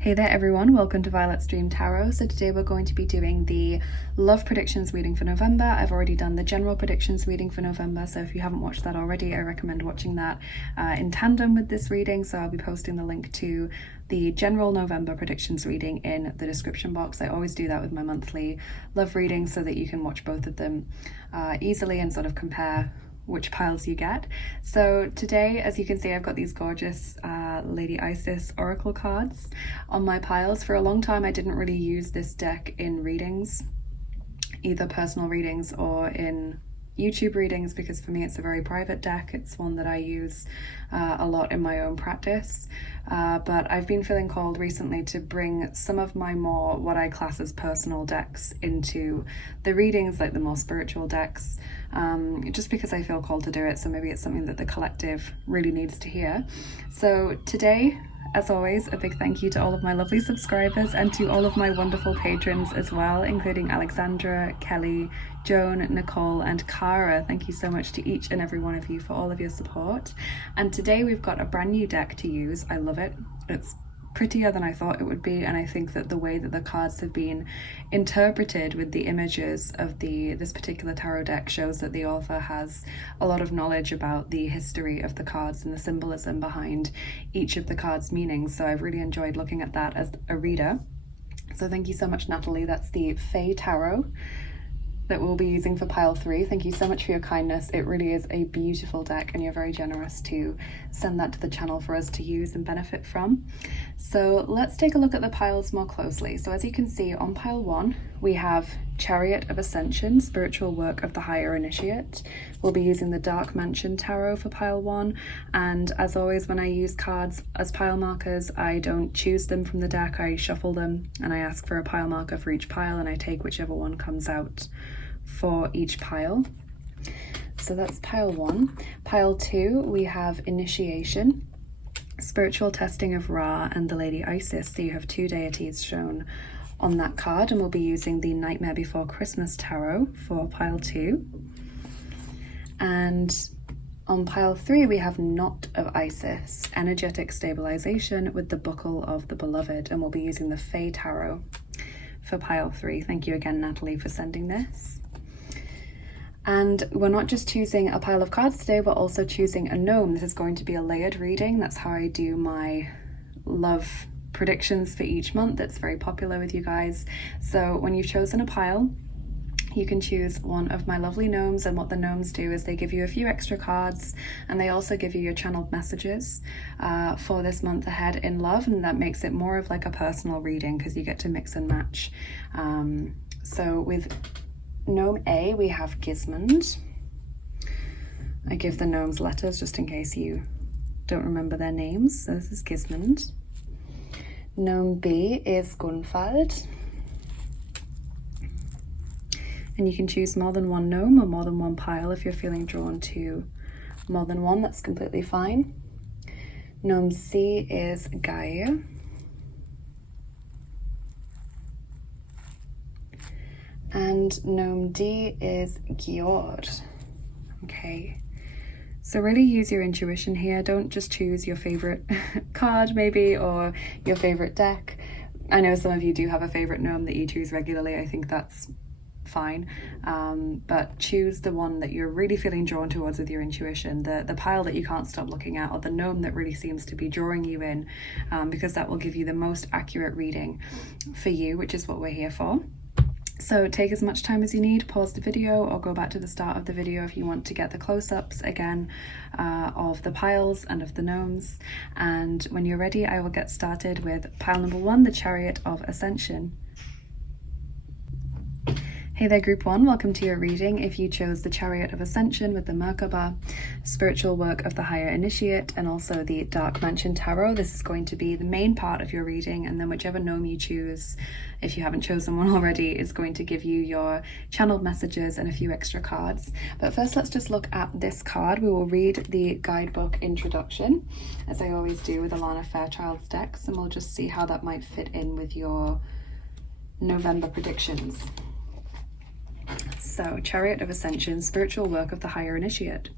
Hey there everyone, welcome to Violet's Dream Tarot. So today we're going to be doing the love predictions reading for November. I've already done the general predictions reading for November, so if you haven't watched that already, I recommend watching that in tandem with this reading. So I'll be posting the link to the general November predictions reading in the description box. I always do that with my monthly love readings so that you can watch both of them easily and sort of compare which piles you get. So today, as you can see, I've got these gorgeous Lady Isis oracle cards on my piles. For a long time I didn't really use this deck in readings, either personal readings or in YouTube readings, because for me it's a very private deck. It's one that I use a lot in my own practice, but I've been feeling called recently to bring some of my more what I class as personal decks into the readings, like the more spiritual decks, just because I feel called to do it. So maybe it's something that the collective really needs to hear. So today, as always, a big thank you to all of my lovely subscribers and to all of my wonderful patrons as well, including Alexandra, Kelly, Joan, Nicole and Cara. Thank you so much to each and every one of you for all of your support. And today we've got a brand new deck to use. I love it. It's prettier than I thought it would be, and I think that the way that the cards have been interpreted with the images of this particular tarot deck shows that the author has a lot of knowledge about the history of the cards and the symbolism behind each of the cards' meanings. So I've really enjoyed looking at that as a reader. So thank you so much, Natalie. That's the Fey Tarot that we'll be using for pile 3. Thank you so much for your kindness. It really is a beautiful deck and you're very generous to send that to the channel for us to use and benefit from. So let's take a look at the piles more closely. So as you can see, on pile 1 we have Chariot of Ascension, spiritual work of the higher initiate. We'll be using the Dark Mansion Tarot for pile 1, and as always when I use cards as pile markers, I don't choose them from the deck, I shuffle them and I ask for a pile marker for each pile and I take whichever one comes out for each pile. So that's pile 1. Pile 2 we have Initiation, spiritual testing of Ra and the Lady Isis. So you have 2 deities shown on that card, and we'll be using the Nightmare Before Christmas Tarot for pile 2. And on pile 3 we have Knot of Isis, energetic stabilization with the Buckle of the Beloved, and we'll be using the Fey Tarot for pile 3. Thank you again, Natalie, for sending this. And we're not just choosing a pile of cards today, we're also choosing a gnome. This is going to be a layered reading. That's how I do my love predictions for each month. That's very popular with you guys. So when you've chosen a pile, you can choose one of my lovely gnomes, and what the gnomes do is they give you a few extra cards and they also give you your channeled messages for this month ahead in love, and that makes it more of like a personal reading because you get to mix and match. So with Gnome A we have Gismund. I give the gnomes letters just in case you don't remember their names. So this is Gismund. Gnome B is Gunvald. And you can choose more than one gnome or more than one pile if you're feeling drawn to more than one, that's completely fine. Gnome C is Geir. And Gnome D is Gjord. Okay, so really use your intuition here. Don't just choose your favorite card maybe, or your favorite deck. I know some of you do have a favorite gnome that you choose regularly. I think that's fine, but choose the one that you're really feeling drawn towards with your intuition, the pile that you can't stop looking at, or the gnome that really seems to be drawing you in, because that will give you the most accurate reading for you, which is what we're here for. So take as much time as you need, pause the video or go back to the start of the video if you want to get the close-ups again of the piles and of the gnomes. And when you're ready, I will get started with pile number 1, the Chariot of Ascension. Hey there group 1, welcome to your reading. If you chose the Chariot of Ascension with the Merkaba, spiritual work of the higher initiate, and also the Dark Mansion Tarot, this is going to be the main part of your reading, and then whichever gnome you choose, if you haven't chosen one already, is going to give you your channeled messages and a few extra cards. But first let's just look at this card. We will read the guidebook introduction, as I always do with Alana Fairchild's decks, and we'll just see how that might fit in with your November predictions. So, Chariot of Ascension, spiritual work of the higher initiate.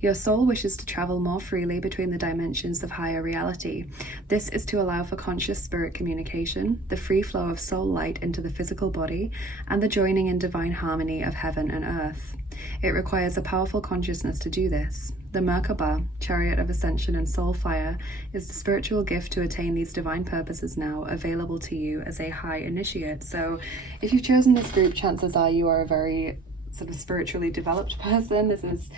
Your soul wishes to travel more freely between the dimensions of higher reality. This is to allow for conscious spirit communication, the free flow of soul light into the physical body, and the joining in divine harmony of heaven and earth. It requires a powerful consciousness to do this. The Merkaba, Chariot of Ascension and Soul Fire, is the spiritual gift to attain these divine purposes now available to you as a high initiate. So if you've chosen this group, chances are you are a very sort of spiritually developed person. This is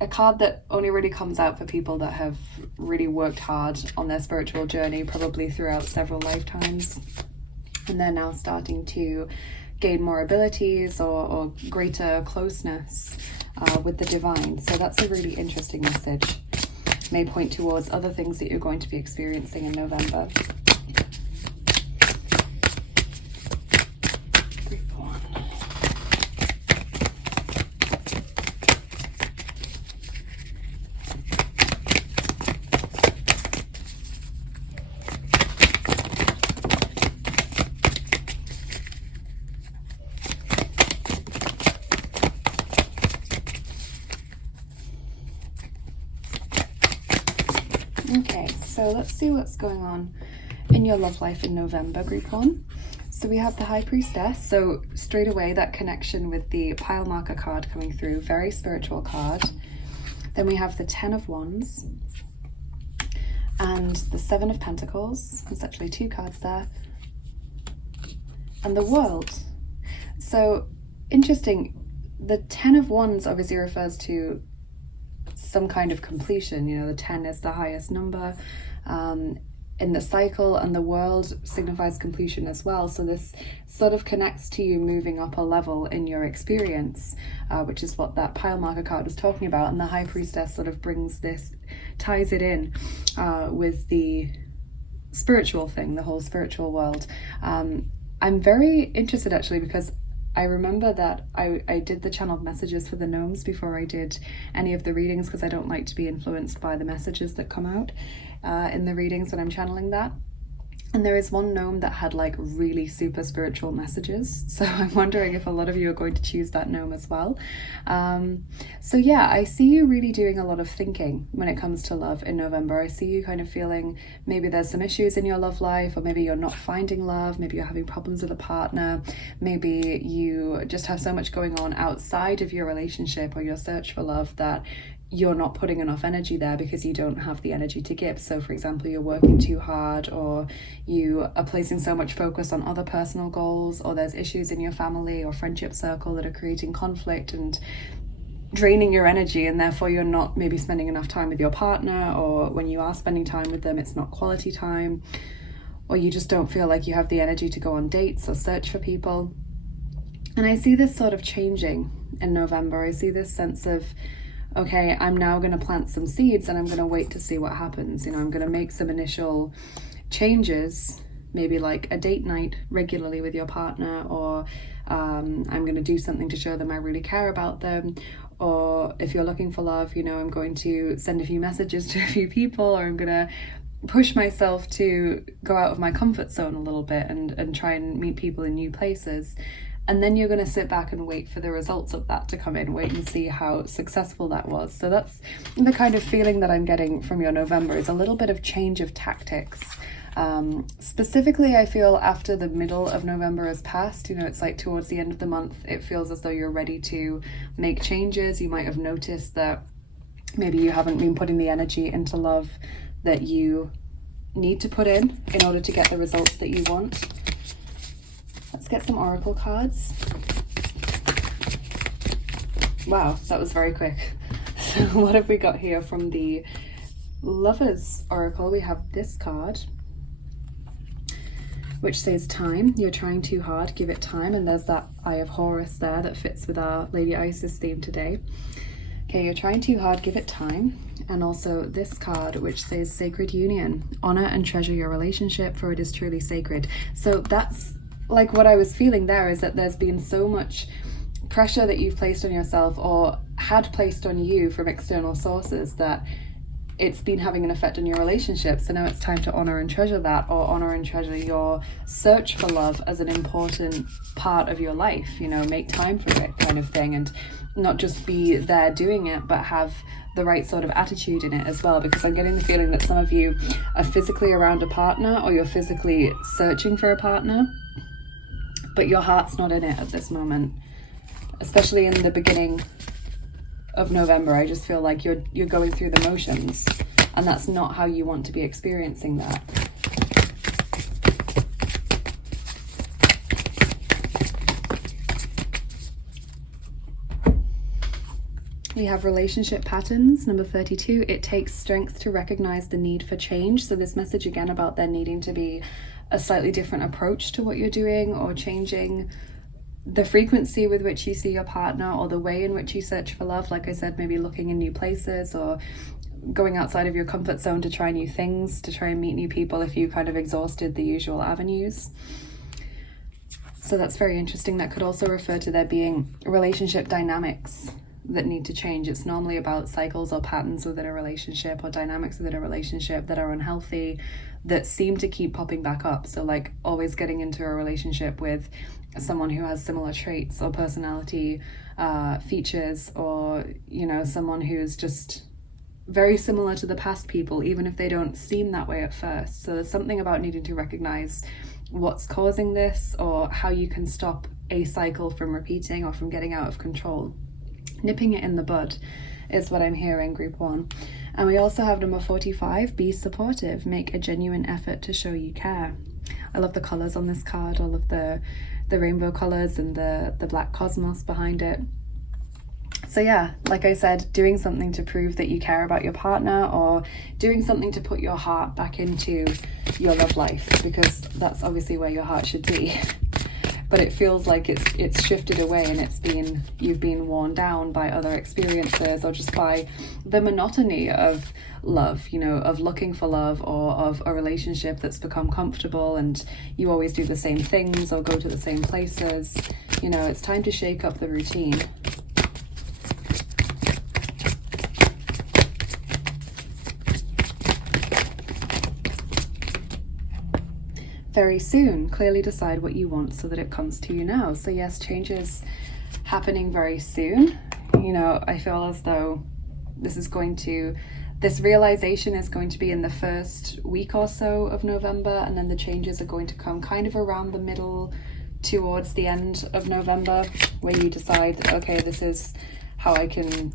a card that only really comes out for people that have really worked hard on their spiritual journey, probably throughout several lifetimes. And they're now starting to gain more abilities or greater closeness with the divine. So that's a really interesting message. May point towards other things that you're going to be experiencing in November. Okay, so let's see what's going on in your love life in November, group 1. So we have the High Priestess, so straight away that connection with the pile marker card coming through, very spiritual card. Then we have the 10 of Wands and the 7 of Pentacles. There's actually 2 cards there. And the World. So interesting, the 10 of Wands obviously refers to some kind of completion. You know, the 10 is the highest number in the cycle, and the World signifies completion as well. So this sort of connects to you moving up a level in your experience, which is what that pile marker card was talking about. And the High Priestess sort of brings this, ties it in with the spiritual thing, the whole spiritual world. I'm very interested actually, because I remember that I did the channeled messages for the Gnomes before I did any of the readings, because I don't like to be influenced by the messages that come out in the readings when I'm channeling that. And there is one gnome that had like really super spiritual messages. So I'm wondering if a lot of you are going to choose that gnome as well. So yeah, I see you really doing a lot of thinking when it comes to love in November. I see you kind of feeling maybe there's some issues in your love life, or maybe you're not finding love. Maybe you're having problems with a partner. Maybe you just have so much going on outside of your relationship or your search for love that you're not putting enough energy there because you don't have the energy to give. So for example, you're working too hard, or you are placing so much focus on other personal goals, or there's issues in your family or friendship circle that are creating conflict and draining your energy, and therefore you're not maybe spending enough time with your partner, or when you are spending time with them, it's not quality time, or you just don't feel like you have the energy to go on dates or search for people. And I see this sort of changing in November. I see this sense of, okay, I'm now going to plant some seeds and I'm going to wait to see what happens. You know, I'm going to make some initial changes, maybe like a date night regularly with your partner, or I'm going to do something to show them I really care about them. Or if you're looking for love, you know, I'm going to send a few messages to a few people, or I'm going to push myself to go out of my comfort zone a little bit and try and meet people in new places. And then you're going to sit back and wait for the results of that to come in, wait and see how successful that was. So that's the kind of feeling that I'm getting from your November, is a little bit of change of tactics. Specifically, I feel after the middle of November has passed, you know, it's like towards the end of the month, it feels as though you're ready to make changes. You might have noticed that maybe you haven't been putting the energy into love that you need to put in order to get the results that you want. Let's get some oracle cards. Wow, that was very quick. So what have we got here from the Lovers oracle? We have this card, which says time. You're trying too hard, give it time. And there's that Eye of Horus there that fits with our Lady Isis theme today. Okay, you're trying too hard, give it time. And also this card, which says sacred union. Honor and treasure your relationship, for it is truly sacred. So that's like what I was feeling there, is that there's been so much pressure that you've placed on yourself, or had placed on you from external sources, that it's been having an effect on your relationship. So now it's time to honor and treasure that, or honor and treasure your search for love as an important part of your life, you know, make time for it kind of thing, and not just be there doing it, but have the right sort of attitude in it as well. Because I'm getting the feeling that some of you are physically around a partner, or you're physically searching for a partner, but your heart's not in it at this moment, especially in the beginning of November. I just feel like you're going through the motions, and that's not how you want to be experiencing that. We have relationship patterns, number 32. It takes strength to recognize the need for change. So this message again about there needing to be a slightly different approach to what you're doing, or changing the frequency with which you see your partner, or the way in which you search for love. Like I said, maybe looking in new places, or going outside of your comfort zone to try new things, to try and meet new people if you kind of exhausted the usual avenues. So that's very interesting. That could also refer to there being relationship dynamics that need to change. It's normally about cycles or patterns within a relationship, or dynamics within a relationship that are unhealthy, that seem to keep popping back up. So like always getting into a relationship with someone who has similar traits or personality features, or, you know, someone who's just very similar to the past people, even if they don't seem that way at first. So there's something about needing to recognize what's causing this, or how you can stop a cycle from repeating or from getting out of control. Nipping it in the bud is what I'm hearing, group 1. And we also have number 45, be supportive, make a genuine effort to show you care. I love the colors on this card, all of the rainbow colors and the black cosmos behind it. So yeah, like I said, doing something to prove that you care about your partner, or doing something to put your heart back into your love life, because that's obviously where your heart should be. But it feels like it's shifted away, and you've been worn down by other experiences, or just by the monotony of love, you know, of looking for love, or of a relationship that's become comfortable and you always do the same things or go to the same places. You know, it's time to shake up the routine. Very soon, clearly decide what you want so that it comes to you now. So yes, change is happening very soon. You know, I feel as though this realization is going to be in the first week or so of November, and then the changes are going to come kind of around the middle towards the end of November, where you decide, okay, this is how I can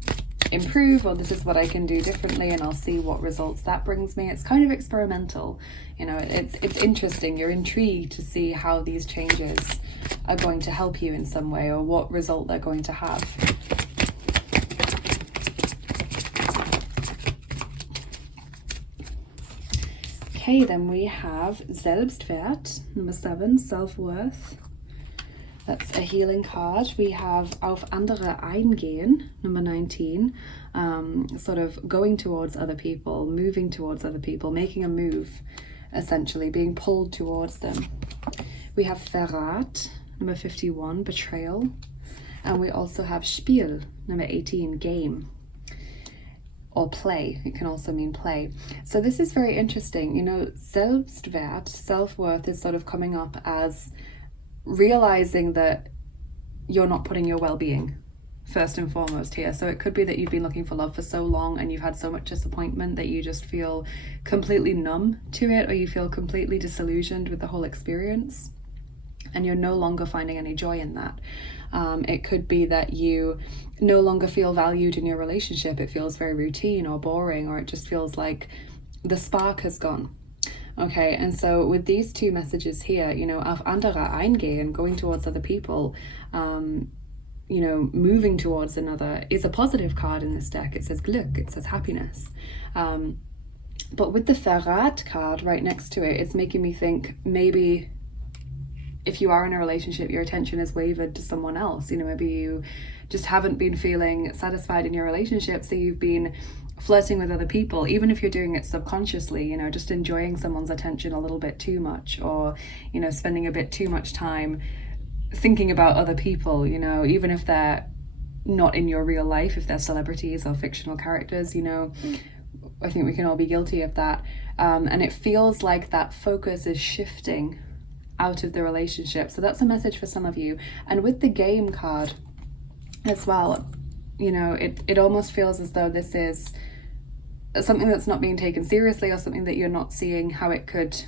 improve, or this is what I can do differently, and I'll see what results that brings me. It's kind of experimental, you know, it's interesting. You're intrigued to see how these changes are going to help you in some way, or what result they're going to have. Okay, then we have Selbstwert, number 7, self-worth. That's a healing card. We have Auf andere eingehen, number 19, sort of going towards other people, moving towards other people, making a move, essentially, being pulled towards them. We have Verrat, number 51, betrayal. And we also have Spiel, number 18, game. Or play. It can also mean play. So this is very interesting. You know, Selbstwert, self-worth, is sort of coming up as realizing that you're not putting your well-being first and foremost here. So it could be that you've been looking for love for so long, and you've had so much disappointment that you just feel completely numb to it, or you feel completely disillusioned with the whole experience, and you're no longer finding any joy in that. It could be that you no longer feel valued in your relationship. It feels very routine or boring, or it just feels like the spark has gone. Okay, and so with these two messages here, you know, auf andere eingehen, going towards other people, you know, moving towards another, is a positive card in this deck. It says Glück, it says happiness. But with the Verrat card right next to it, it's making me think maybe if you are in a relationship, your attention is wavered to someone else. You know, maybe you just haven't been feeling satisfied in your relationship, so you've been flirting with other people, even if you're doing it subconsciously, you know, just enjoying someone's attention a little bit too much, or, you know, spending a bit too much time thinking about other people, you know, even if they're not in your real life, if they're celebrities or fictional characters, you know, I think we can all be guilty of that. And it feels like that focus is shifting out of the relationship. So that's a message for some of you. And with the game card as well, you know, it almost feels as though this is something that's not being taken seriously, or something that you're not seeing how it could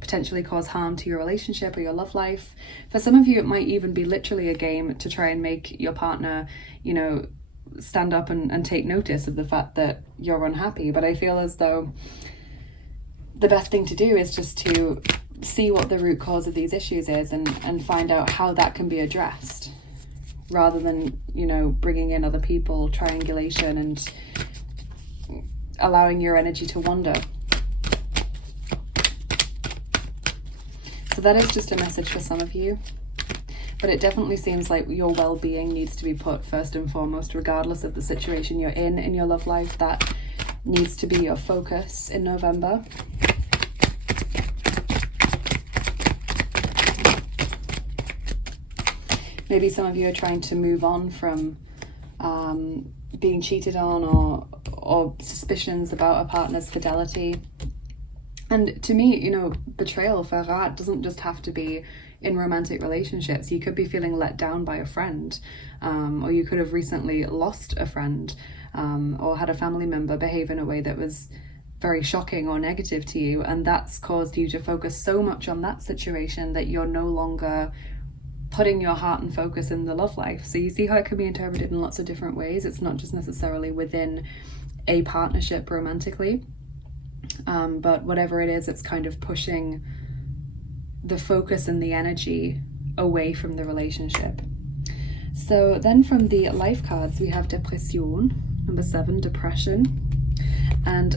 potentially cause harm to your relationship or your love life. For some of you, it might even be literally a game to try and make your partner, you know, stand up and take notice of the fact that you're unhappy. But I feel as though the best thing to do is just to see what the root cause of these issues is and find out how that can be addressed, rather than, you know, bringing in other people, triangulation, and allowing your energy to wander. So that is just a message for some of you. But it definitely seems like your well-being needs to be put first and foremost, regardless of the situation you're in your love life. That needs to be your focus in November. Maybe some of you are trying to move on from being cheated on, or suspicions about a partner's fidelity. And to me, you know, betrayal, verrat, doesn't just have to be in romantic relationships. You could be feeling let down by a friend, or you could have recently lost a friend, or had a family member behave in a way that was very shocking or negative to you, and that's caused you to focus so much on that situation that you're no longer putting your heart and focus in the love life. So you see how it can be interpreted in lots of different ways. It's not just necessarily within a partnership romantically, but whatever it is, it's kind of pushing the focus and the energy away from the relationship. So then from the life cards, we have Depression, number 7, depression, and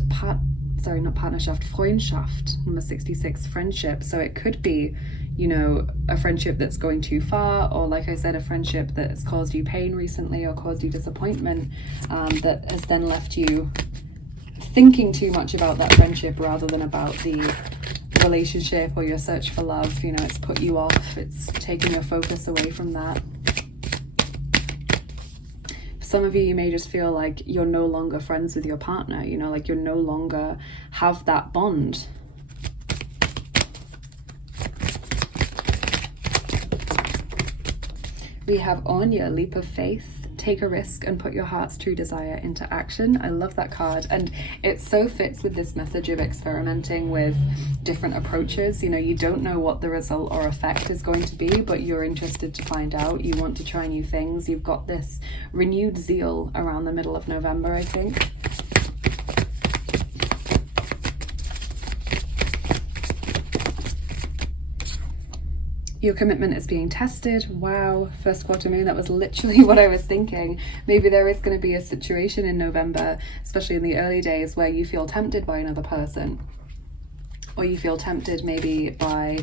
Freundschaft, number 66, friendship. So it could be, you know, a friendship that's going too far, or like I said, a friendship that's caused you pain recently or caused you disappointment, that has then left you thinking too much about that friendship rather than about the relationship or your search for love. You know, it's put you off, it's taken your focus away from that. Some of you may just feel like you're no longer friends with your partner, you know, like you're no longer have that bond. We have Anya, leap of faith. Take a risk and put your heart's true desire into action. I love that card, and it so fits with this message of experimenting with different approaches. You know, you don't know what the result or effect is going to be, but you're interested to find out. You want to try new things. You've got this renewed zeal around the middle of November, I think. Your commitment is being tested. Wow, first quarter moon, that was literally what I was thinking. Maybe there is going to be a situation in November, especially in the early days, where you feel tempted by another person, or you feel tempted maybe by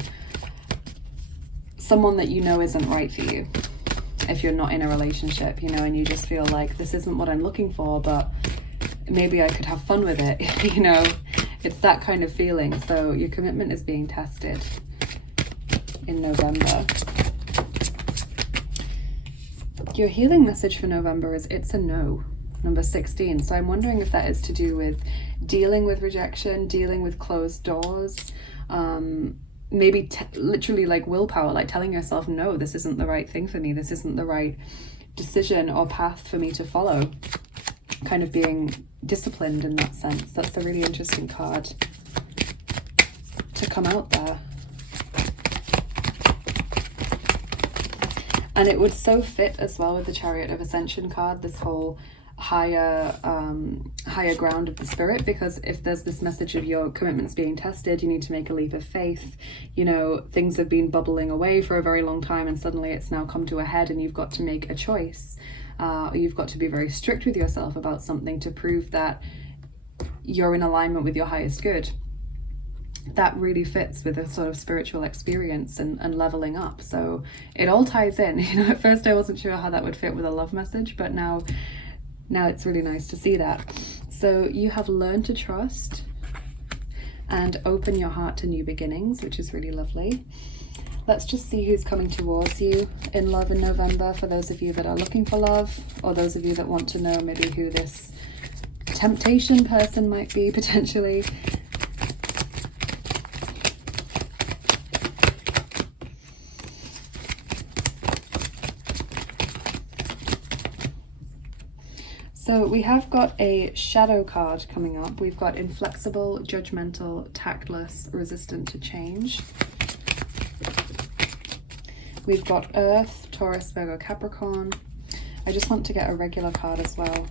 someone that you know isn't right for you. If you're not in a relationship, you know, and you just feel like this isn't what I'm looking for, but maybe I could have fun with it, you know, it's that kind of feeling. So your commitment is being tested in November. Your healing message for November is it's a no, number 16. So I'm wondering if that is to do with dealing with rejection, dealing with closed doors, maybe literally like willpower, like telling yourself, no, this isn't the right thing for me, this isn't the right decision or path for me to follow. Kind of being disciplined in that sense. That's a really interesting card to come out there. And it would so fit as well with the Chariot of Ascension card, this whole higher ground of the spirit, because if there's this message of your commitments being tested, you need to make a leap of faith. You know, things have been bubbling away for a very long time and suddenly it's now come to a head and you've got to make a choice. You've got to be very strict with yourself about something to prove that you're in alignment with your highest good. That really fits with a sort of spiritual experience and leveling up. So it all ties in. You know, at first I wasn't sure how that would fit with a love message, but now it's really nice to see that. So you have learned to trust and open your heart to new beginnings, which is really lovely. Let's just see who's coming towards you in love in November, for those of you that are looking for love, or those of you that want to know maybe who this temptation person might be potentially. So we have got a shadow card coming up. We've got inflexible, judgmental, tactless, resistant to change. We've got Earth, Taurus, Virgo, Capricorn. I just want to get a regular card as well.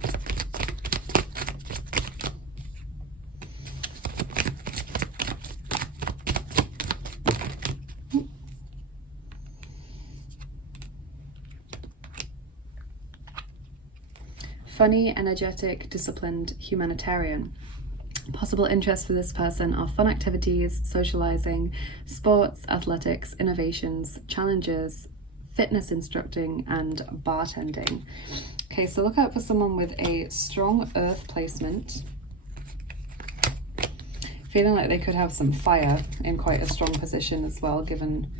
Funny, energetic, disciplined, humanitarian. Possible interests for this person are fun activities, socializing, sports, athletics, innovations, challenges, fitness instructing, and bartending. Okay, so look out for someone with a strong earth placement. Feeling like they could have some fire in quite a strong position as well, given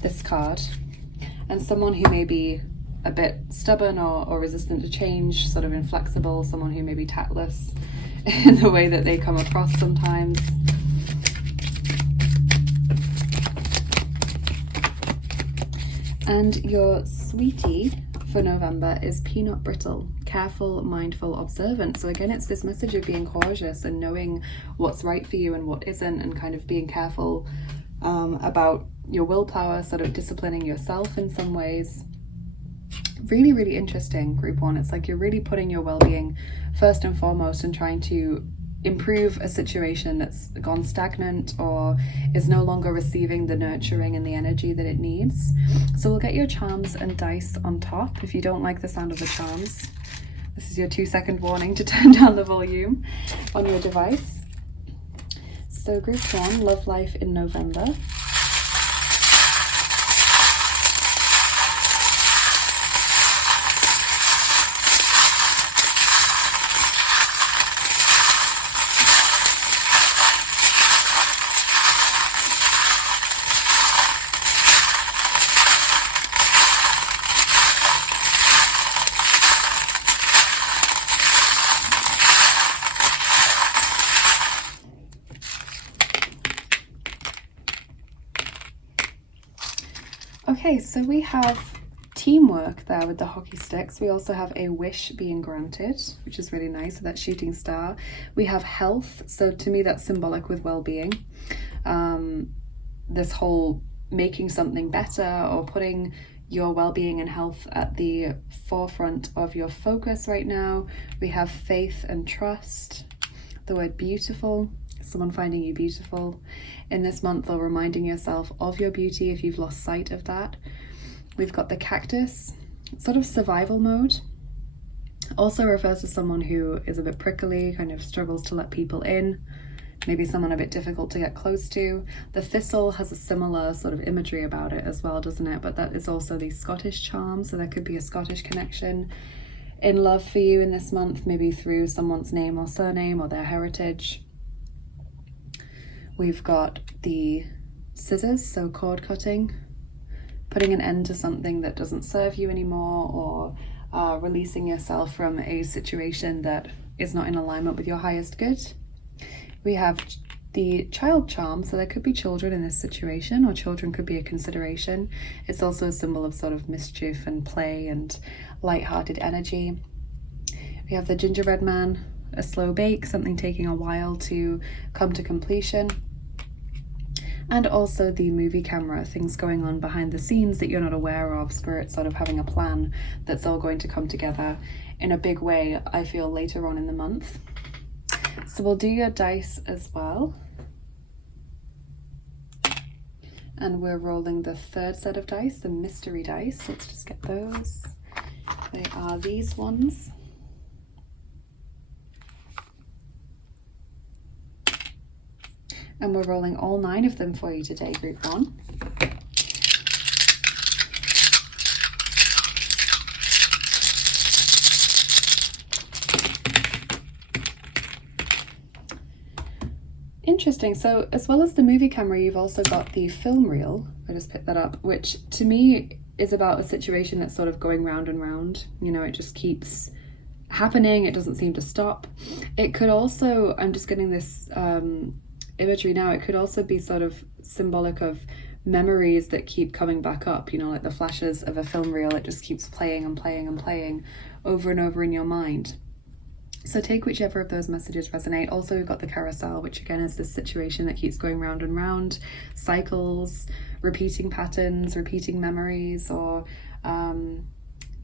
this card. And someone who may be a bit stubborn or resistant to change, sort of inflexible, someone who may be tactless in the way that they come across sometimes. And your sweetie for November is Peanut Brittle, careful, mindful, observant. So again, it's this message of being cautious and knowing what's right for you and what isn't, and kind of being careful about your willpower, sort of disciplining yourself in some ways. Really, really interesting, group one. It's like you're really putting your well-being first and foremost and trying to improve a situation that's gone stagnant or is no longer receiving the nurturing and the energy that it needs. So we'll get your charms and dice on top. If you don't like the sound of the charms, this is your 2-second warning to turn down the volume on your device. So group one, love life in November. Okay, so we have teamwork there with the hockey sticks. We also have a wish being granted, which is really nice. So that's shooting star. We have health. So to me, that's symbolic with well-being. This whole making something better or putting your well-being and health at the forefront of your focus right now. We have faith and trust. The word beautiful. Someone finding you beautiful in this month, or reminding yourself of your beauty if you've lost sight of that. We've got the cactus, sort of survival mode. Also refers to someone who is a bit prickly, kind of struggles to let people in, maybe someone a bit difficult to get close to. The thistle has a similar sort of imagery about it as well, doesn't it? But that is also the Scottish charm, so there could be a Scottish connection in love for you in this month, maybe through someone's name or surname or their heritage. We've got the scissors, so cord cutting, putting an end to something that doesn't serve you anymore, or releasing yourself from a situation that is not in alignment with your highest good. We have the child charm, so there could be children in this situation, or children could be a consideration. It's also a symbol of sort of mischief and play and light-hearted energy. We have the gingerbread man, a slow bake, something taking a while to come to completion. And also the movie camera, things going on behind the scenes that you're not aware of, spirit sort of having a plan that's all going to come together in a big way, I feel, later on in the month. So we'll do your dice as well. And we're rolling the third set of dice, the mystery dice. Let's just get those. They are these ones. And we're rolling all 9 of them for you today, group 1. Interesting. So as well as the movie camera, you've also got the film reel. I just picked that up, which to me is about a situation that's sort of going round and round. You know, it just keeps happening. It doesn't seem to stop. It could also, I'm just getting this imagery now, it could also be sort of symbolic of memories that keep coming back up, you know, like the flashes of a film reel. It just keeps playing and playing and playing over and over in your mind. So take whichever of those messages resonate. Also, we've got the carousel, which again is this situation that keeps going round and round, cycles, repeating patterns, repeating memories, or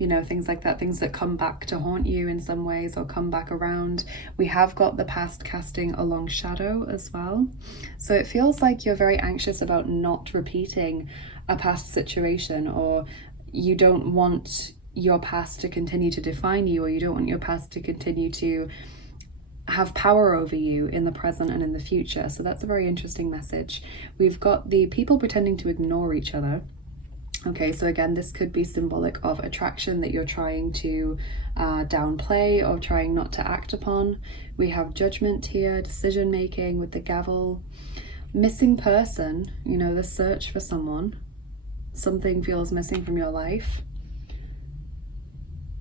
you know, things like that, things that come back to haunt you in some ways or come back around. We have got the past casting a long shadow as well. So it feels like you're very anxious about not repeating a past situation, or you don't want your past to continue to define you, or you don't want your past to continue to have power over you in the present and in the future. So that's a very interesting message. We've got the people pretending to ignore each other. Okay, so again, this could be symbolic of attraction that you're trying to downplay or trying not to act upon. We have judgment here, decision making with the gavel. Missing person, you know, the search for someone. Something feels missing from your life.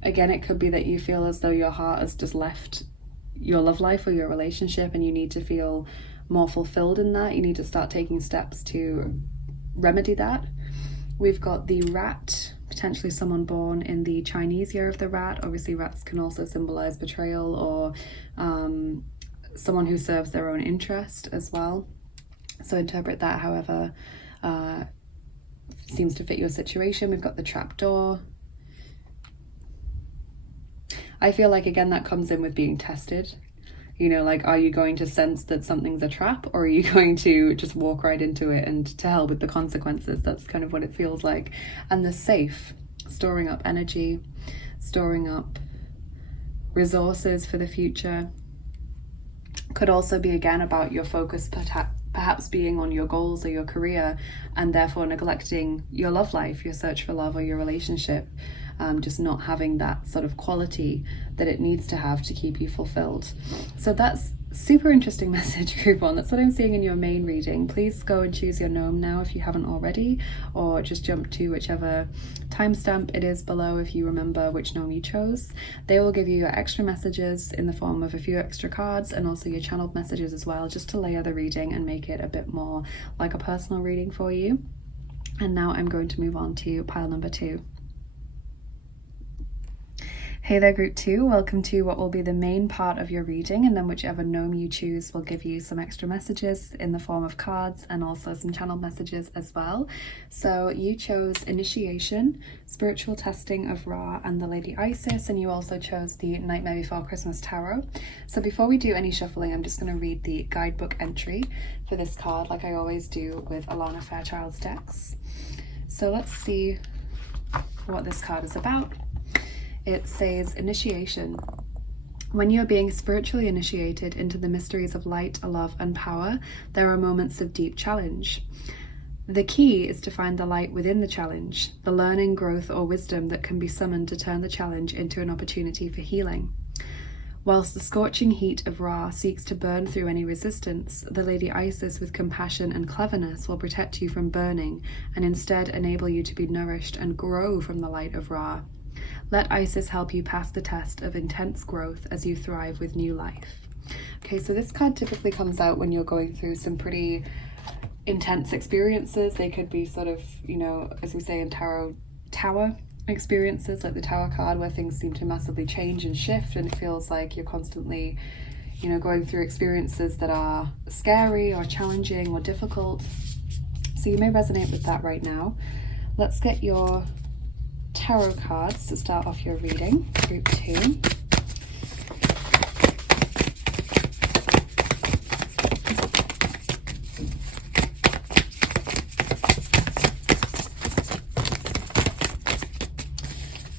Again, it could be that you feel as though your heart has just left your love life or your relationship, and you need to feel more fulfilled in that. You need to start taking steps to remedy that. We've got the rat, potentially someone born in the Chinese year of the rat. Obviously, rats can also symbolize betrayal, or someone who serves their own interest as well. So interpret that however seems to fit your situation. We've got the trapdoor. I feel like, again, that comes in with being tested. You know, like, are you going to sense that something's a trap, or are you going to just walk right into it and to hell with the consequences? That's kind of what it feels like. And the safe, storing up energy, storing up resources for the future. Could also be, again, about your focus perhaps being on your goals or your career, and therefore neglecting your love life, your search for love or your relationship. Just not having that sort of quality that it needs to have to keep you fulfilled. So that's super interesting message, group one. That's what I'm seeing in your main reading. Please go and choose your gnome now if you haven't already, or just jump to whichever timestamp it is below if you remember which gnome you chose. They will give you your extra messages in the form of a few extra cards, and also your channeled messages as well, just to layer the reading and make it a bit more like a personal reading for you. And now I'm going to move on to pile number 2. Hey there, group 2, welcome to what will be the main part of your reading, and then whichever gnome you choose will give you some extra messages in the form of cards and also some channeled messages as well. So you chose Initiation, Spiritual Testing of Ra, and the Lady Isis, and you also chose the Nightmare Before Christmas Tarot. So before we do any shuffling, I'm just going to read the guidebook entry for this card, like I always do with Alana Fairchild's decks. So let's see what this card is about. It says, Initiation. When you are being spiritually initiated into the mysteries of light, love, and power, there are moments of deep challenge. The key is to find the light within the challenge, the learning, growth, or wisdom that can be summoned to turn the challenge into an opportunity for healing. Whilst the scorching heat of Ra seeks to burn through any resistance, the Lady Isis with compassion and cleverness will protect you from burning and instead enable you to be nourished and grow from the light of Ra. Let Isis help you pass the test of intense growth as you thrive with new life. Okay, so this card typically comes out when you're going through some pretty intense experiences. They could be sort of, you know, as we say in tarot, tower experiences, like the Tower card, where things seem to massively change and shift, and it feels like you're constantly, you know, going through experiences that are scary or challenging or difficult. So you may resonate with that right now. Let's get your tarot cards to start off your reading, group 2.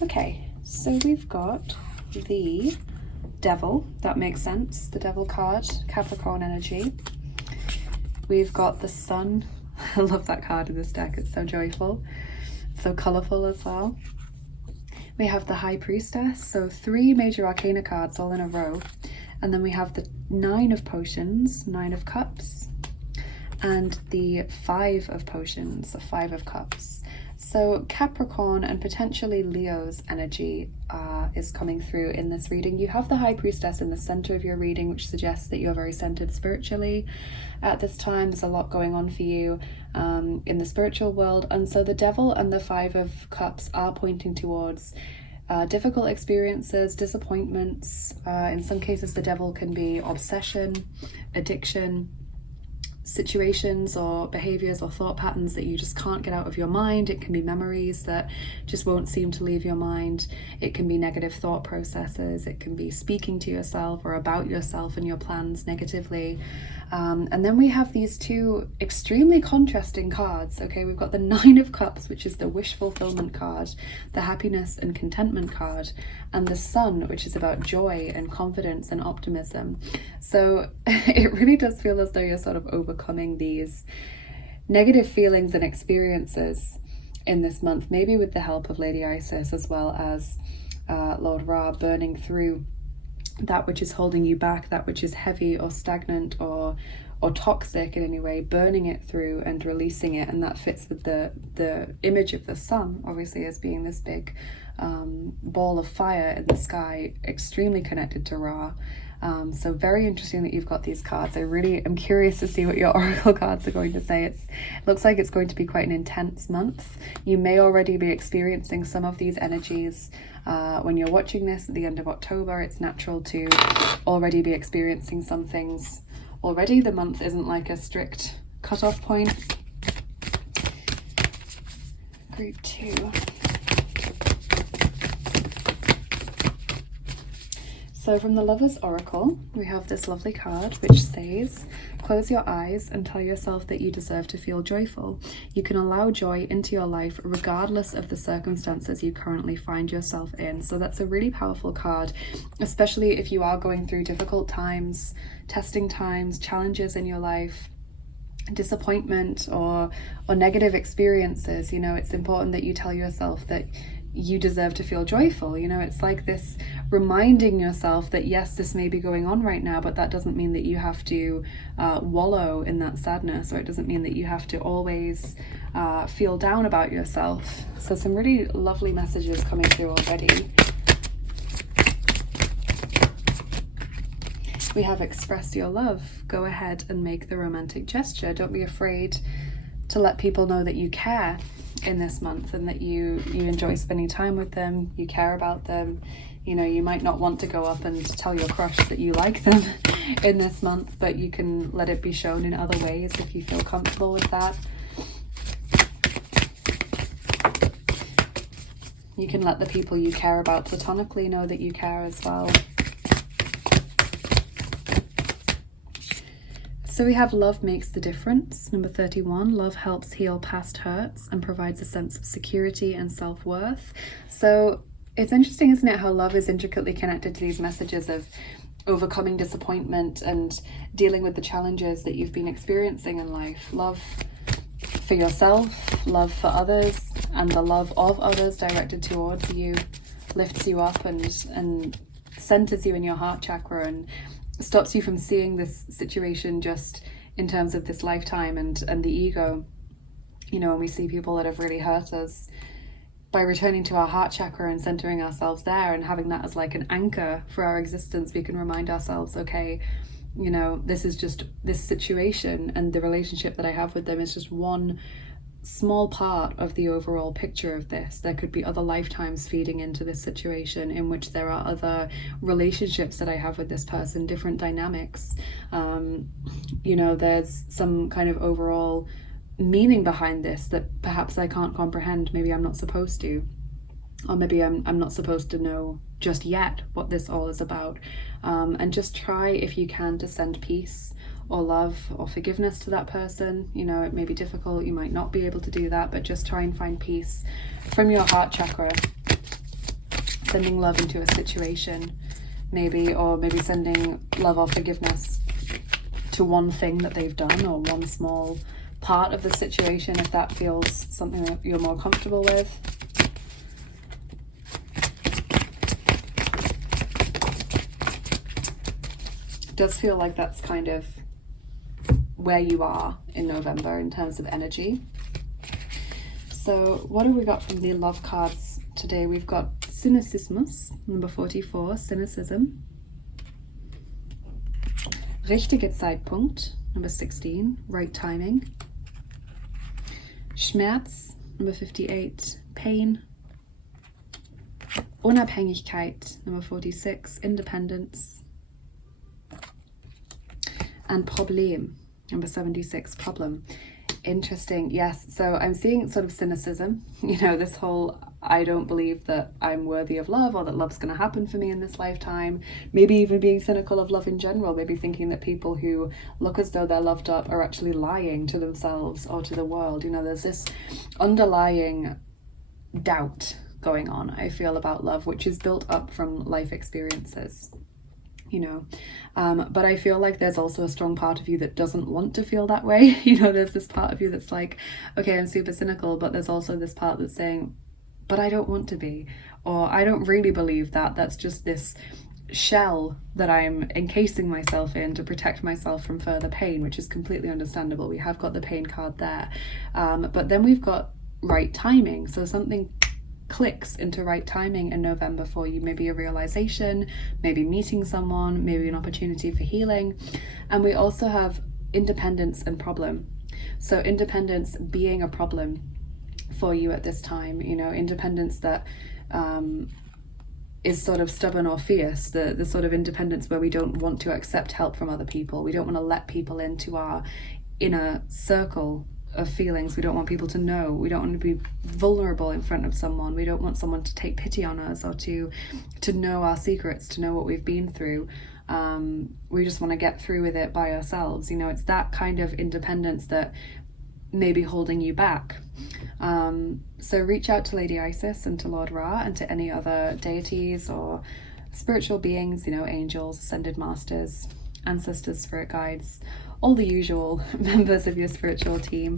Okay, so we've got the Devil, that makes sense, the Devil card, Capricorn energy. We've got the Sun. I love that card in this deck, it's so joyful. So colourful as well. We have the High Priestess, so 3 major arcana cards all in a row. And then we have the 9 of Potions, 9 of Cups, and the 5 of Potions, the 5 of Cups. So Capricorn and potentially Leo's energy is coming through in this reading. You have the High Priestess in the center of your reading, which suggests that you're very centered spiritually at this time. There's a lot going on for you in the spiritual world. And so the Devil and the Five of Cups are pointing towards difficult experiences, disappointments. In some cases, the Devil can be obsession, addiction, situations or behaviors or thought patterns that you just can't get out of your mind. It can be memories that just won't seem to leave your mind. It can be negative thought processes. It can be speaking to yourself or about yourself and your plans negatively. And then we have these two extremely contrasting cards. Okay, we've got the Nine of Cups, which is the wish fulfillment card, the happiness and contentment card, and the Sun, which is about joy and confidence and optimism. So it really does feel as though you're sort of overcoming these negative feelings and experiences in this month, maybe with the help of Lady Isis, as well as Lord Ra, burning through that which is holding you back, that which is heavy or stagnant or toxic in any way, burning it through and releasing it. And that fits with the image of the sun, obviously, as being this big ball of fire in the sky, extremely connected to Ra. So very interesting that you've got these cards. I really am curious to see what your oracle cards are going to say. It looks like it's going to be quite an intense month. You may already be experiencing some of these energies when you're watching this at the end of October. It's natural to already be experiencing some things already. The month isn't like a strict cutoff point. Group 2. So from the Lover's Oracle, we have this lovely card which says, close your eyes and tell yourself that you deserve to feel joyful. You can allow joy into your life regardless of the circumstances you currently find yourself in. So that's a really powerful card, especially if you are going through difficult times, testing times, challenges in your life, disappointment or negative experiences. You know, it's important that you tell yourself that you deserve to feel joyful. You know, it's like this reminding yourself that yes, this may be going on right now, but that doesn't mean that you have to wallow in that sadness, or it doesn't mean that you have to always feel down about yourself. So some really lovely messages coming through already. We have express your love. Go ahead and make the romantic gesture. Don't be afraid to let people know that you care in this month and that you enjoy spending time with them, you care about them. You know, you might not want to go up and tell your crush that you like them in this month, but you can let it be shown in other ways if you feel comfortable with that. You can let the people you care about platonically know that you care as well. So we have love makes the difference. Number 31, love helps heal past hurts and provides a sense of security and self-worth. So it's interesting, isn't it, how love is intricately connected to these messages of overcoming disappointment and dealing with the challenges that you've been experiencing in life. Love for yourself, love for others, and the love of others directed towards you lifts you up and centers you in your heart chakra and stops you from seeing this situation just in terms of this lifetime and the ego. You know, when we see people that have really hurt us, by returning to our heart chakra and centering ourselves there and having that as like an anchor for our existence, we can remind ourselves, okay, you know, this is just this situation, and the relationship that I have with them is just one small part of the overall picture of this. There could be other lifetimes feeding into this situation in which there are other relationships that I have with this person, different dynamics. You know, there's some kind of overall meaning behind this that perhaps I can't comprehend. Maybe I'm not supposed to, or maybe I'm not supposed to know just yet what this all is about. And just try, if you can, to send peace or love or forgiveness to that person. You know, it may be difficult, you might not be able to do that, but just try and find peace from your heart chakra, sending love into a situation maybe, or maybe sending love or forgiveness to one thing that they've done or one small part of the situation, if that feels something that you're more comfortable with. It does feel like that's kind of where you are in November in terms of energy. So what have we got from the love cards today? We've got Cynicismus, number 44, cynicism. Richtige Zeitpunkt, number 16, right timing. Schmerz, number 58, pain. Unabhängigkeit, number 46, independence. And Problem, number 76, problem. Interesting, yes. So I'm seeing sort of cynicism, you know, this whole I don't believe that I'm worthy of love or that love's going to happen for me in this lifetime. Maybe even being cynical of love in general, maybe thinking that people who look as though they're loved up are actually lying to themselves or to the world. You know, there's this underlying doubt going on, I feel, about love, which is built up from life experiences. You know, but I feel like there's also a strong part of you that doesn't want to feel that way. You know, there's this part of you that's like, okay, I'm super cynical, but there's also this part that's saying, but I don't want to be, or I don't really believe that. That's just this shell that I'm encasing myself in to protect myself from further pain, which is completely understandable. We have got the pain card there, but then we've got right timing. So something clicks into right timing in November for you, maybe a realization, maybe meeting someone, maybe an opportunity for healing. And we also have independence and problem. So independence being a problem for you at this time, you know, independence that is sort of stubborn or fierce, the sort of independence where we don't want to accept help from other people. We don't want to let people into our inner circle of feelings. We don't want people to know. We don't want to be vulnerable in front of someone. We don't want someone to take pity on us or to know our secrets, to know what we've been through. We just want to get through with it by ourselves. You know, it's that kind of independence that may be holding you back. So reach out to Lady Isis and to Lord Ra and to any other deities or spiritual beings, you know, angels, ascended masters, ancestors, spirit guides, all the usual members of your spiritual team,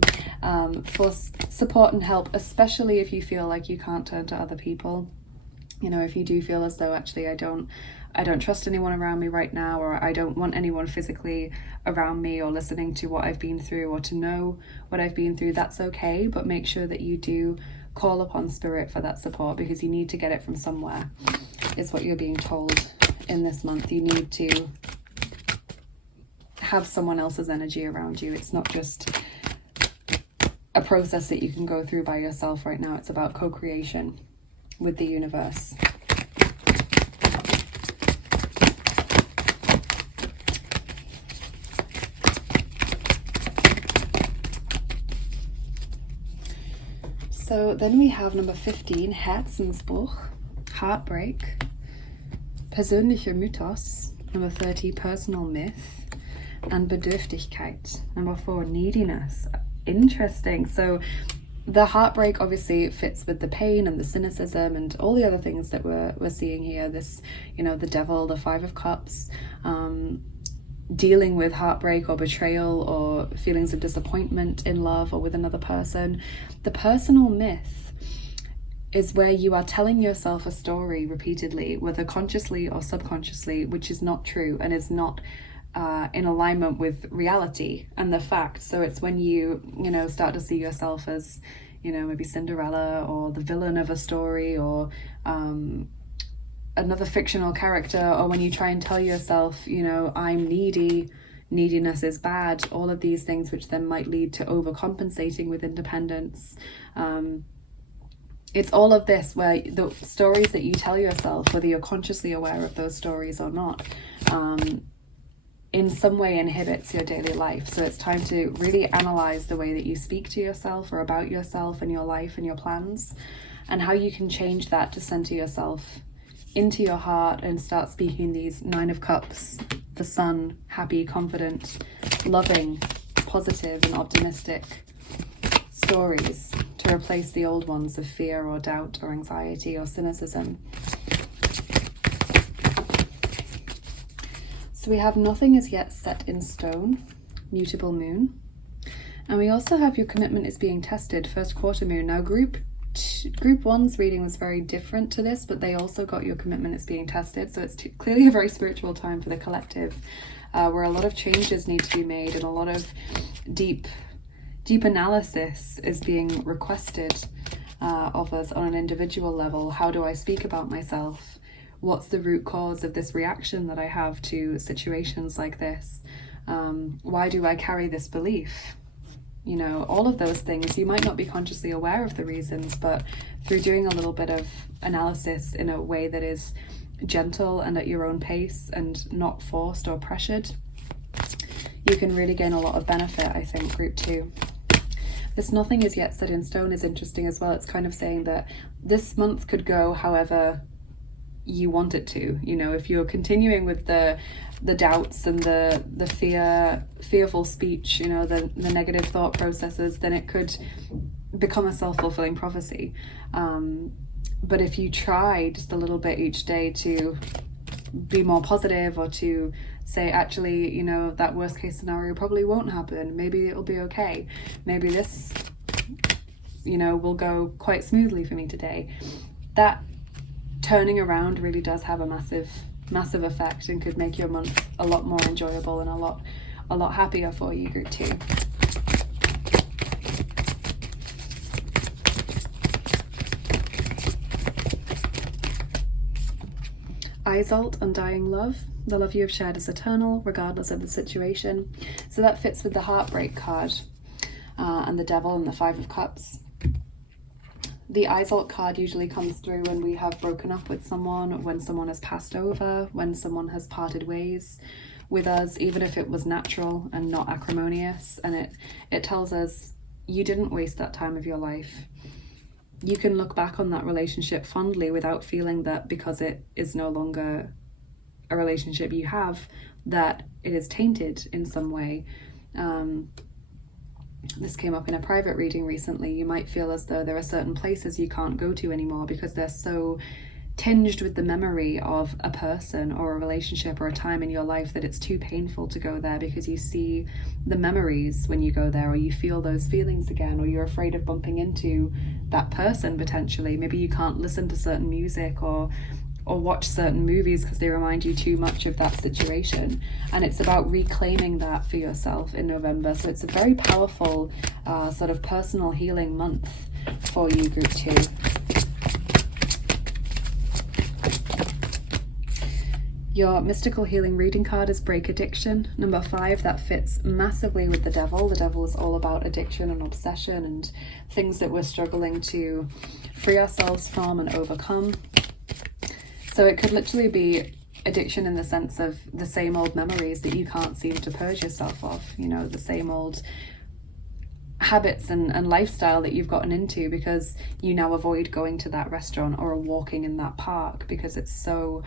for support and help, especially if you feel like you can't turn to other people. You know, if you do feel as though actually I don't trust anyone around me right now, or I don't want anyone physically around me or listening to what I've been through or to know what I've been through, that's okay. But make sure that you do call upon spirit for that support, because you need to get it from somewhere, is what you're being told in this month. You need to have someone else's energy around you. It's not just a process that you can go through by yourself right now. It's about co-creation with the universe. So then we have number 15, Herzensbruch, heartbreak. Persönlicher Mythos, number 30, personal myth. And Bedürftigkeit, number 4, neediness. Interesting. So the heartbreak obviously fits with the pain and the cynicism and all the other things that we're seeing here. This, you know, the devil, the 5 of Cups, dealing with heartbreak or betrayal or feelings of disappointment in love or with another person. The personal myth is where you are telling yourself a story repeatedly, whether consciously or subconsciously, which is not true and is not in alignment with reality and the facts. So it's when you know, start to see yourself as, you know, maybe Cinderella or the villain of a story, or another fictional character, or when you try and tell yourself, you know, I'm needy, neediness is bad, all of these things, which then might lead to overcompensating with independence. It's all of this where the stories that you tell yourself, whether you're consciously aware of those stories or not, in some way inhibits your daily life. So it's time to really analyze the way that you speak to yourself or about yourself and your life and your plans, and how you can change that to center yourself into your heart and start speaking these 9 of Cups, the sun, happy, confident, loving, positive and optimistic stories, to replace the old ones of fear or doubt or anxiety or cynicism. So we have nothing is yet set in stone, mutable moon. And we also have your commitment is being tested, first quarter moon. Now group 1's reading was very different to this, but they also got your commitment is being tested. So it's clearly a very spiritual time for the collective, where a lot of changes need to be made and a lot of deep analysis is being requested of us on an individual level. How do I speak about myself? What's the root cause of this reaction that I have to situations like this? Why do I carry this belief? You know, all of those things. You might not be consciously aware of the reasons, but through doing a little bit of analysis in a way that is gentle and at your own pace and not forced or pressured, you can really gain a lot of benefit, I think, group 2. This nothing is yet set in stone is interesting as well. It's kind of saying that this month could go however you want it to. You know, if you're continuing with the doubts and the fearful speech, you know, the negative thought processes, then it could become a self-fulfilling prophecy. But if you try just a little bit each day to be more positive, or to say, actually, you know, that worst case scenario probably won't happen, maybe it'll be okay, maybe this, you know, will go quite smoothly for me today, that turning around really does have a massive effect and could make your month a lot more enjoyable and a lot happier for you, group 2. Isolt, Undying Love. The love you have shared is eternal, regardless of the situation. So that fits with the Heartbreak card and the Devil and the 5 of Cups. The Isolt card usually comes through when we have broken up with someone, when someone has passed over, when someone has parted ways with us, even if it was natural and not acrimonious. And it tells us you didn't waste that time of your life. You can look back on that relationship fondly without feeling that because it is no longer a relationship you have, that it is tainted in some way. This came up in a private reading recently. You might feel as though there are certain places you can't go to anymore because they're so tinged with the memory of a person or a relationship or a time in your life that it's too painful to go there, because you see the memories when you go there, or you feel those feelings again, or you're afraid of bumping into that person potentially. Maybe you can't listen to certain music or watch certain movies because they remind you too much of that situation. And it's about reclaiming that for yourself in November. So it's a very powerful sort of personal healing month for you, group 2. Your mystical healing reading card is Break Addiction, number 5. That fits massively with the Devil. The Devil is all about addiction and obsession and things that we're struggling to free ourselves from and overcome. So it could literally be addiction in the sense of the same old memories that you can't seem to purge yourself of, you know, the same old habits and lifestyle that you've gotten into because you now avoid going to that restaurant or walking in that park because it's so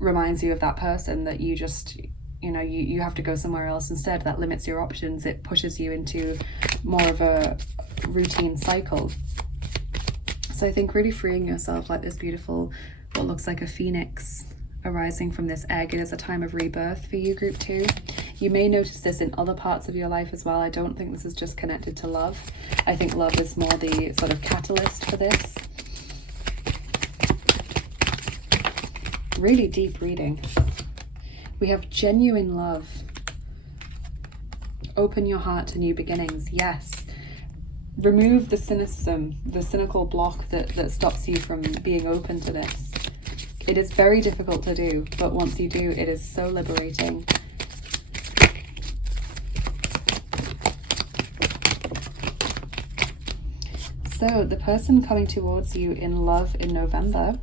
reminds you of that person that you just, you know, you have to go somewhere else instead. That limits your options. It pushes you into more of a routine cycle. So I think really freeing yourself like this beautiful, what looks like a phoenix arising from this egg. It is a time of rebirth for you, group 2. You may notice this in other parts of your life as well. I don't think this is just connected to love. I think love is more the sort of catalyst for this. Really deep reading. We have genuine love. Open your heart to new beginnings. Yes. Remove the cynicism, the cynical block that stops you from being open to this. It is very difficult to do, but once you do, it is so liberating. So the person coming towards you in love in November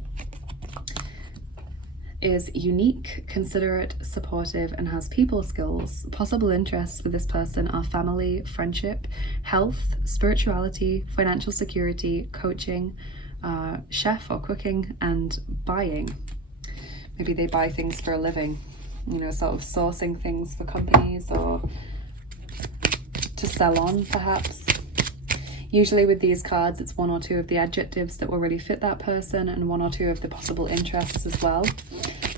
is unique, considerate, supportive, and has people skills. Possible interests for this person are family, friendship, health, spirituality, financial security, coaching, chef or cooking, and buying. Maybe they buy things for a living, you know, sort of sourcing things for companies or to sell on, perhaps. Usually with these cards, it's 1 or 2 of the adjectives that will really fit that person and 1 or 2 of the possible interests as well.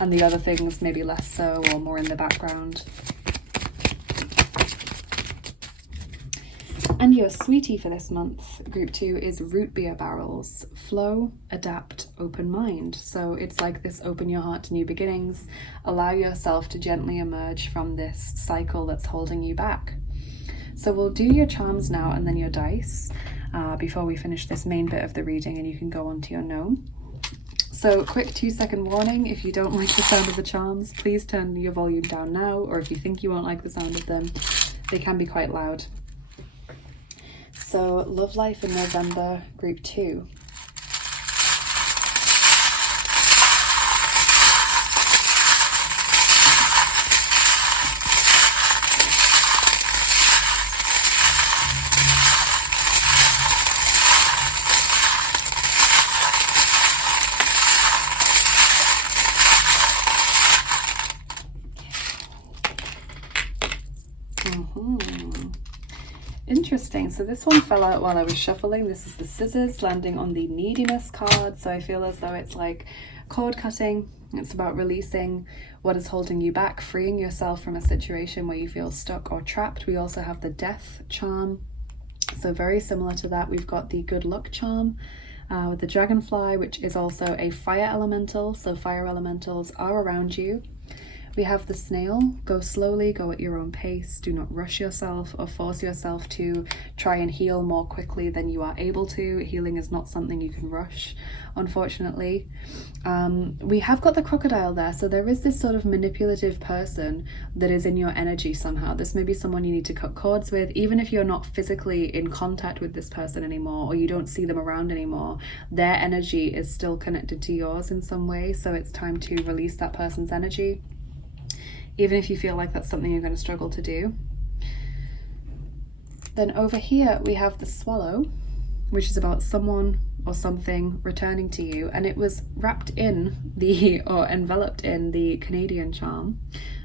And the other things maybe less so or more in the background. And your sweetie for this month, group 2, is root beer barrels. Flow, adapt, open mind. So it's like this open your heart to new beginnings. Allow yourself to gently emerge from this cycle that's holding you back. So we'll do your charms now and then your dice before we finish this main bit of the reading, and you can go on to your gnome. So quick 2-second warning, if you don't like the sound of the charms, please turn your volume down now, or if you think you won't like the sound of them, they can be quite loud. So love life in November, group 2. Interesting. So this one fell out while I was shuffling. This is the scissors landing on the neediness card. So I feel as though it's like cord cutting. It's about releasing what is holding you back, freeing yourself from a situation where you feel stuck or trapped. We also have the death charm. So very similar to that, we've got the good luck charm with the dragonfly, which is also a fire elemental. So fire elementals are around you. We have the snail. Go slowly, go at your own pace. Do not rush yourself or force yourself to try and heal more quickly than you are able to. Healing is not something you can rush, unfortunately. We have got the crocodile there. So there is this sort of manipulative person that is in your energy somehow. This may be someone you need to cut cords with, even if you're not physically in contact with this person anymore, or you don't see them around anymore. Their energy is still connected to yours in some way. So it's time to release that person's energy, even if you feel like that's something you're going to struggle to do. Then over here we have the swallow, which is about someone or something returning to you, and it was wrapped in the, or enveloped in the Canadian charm,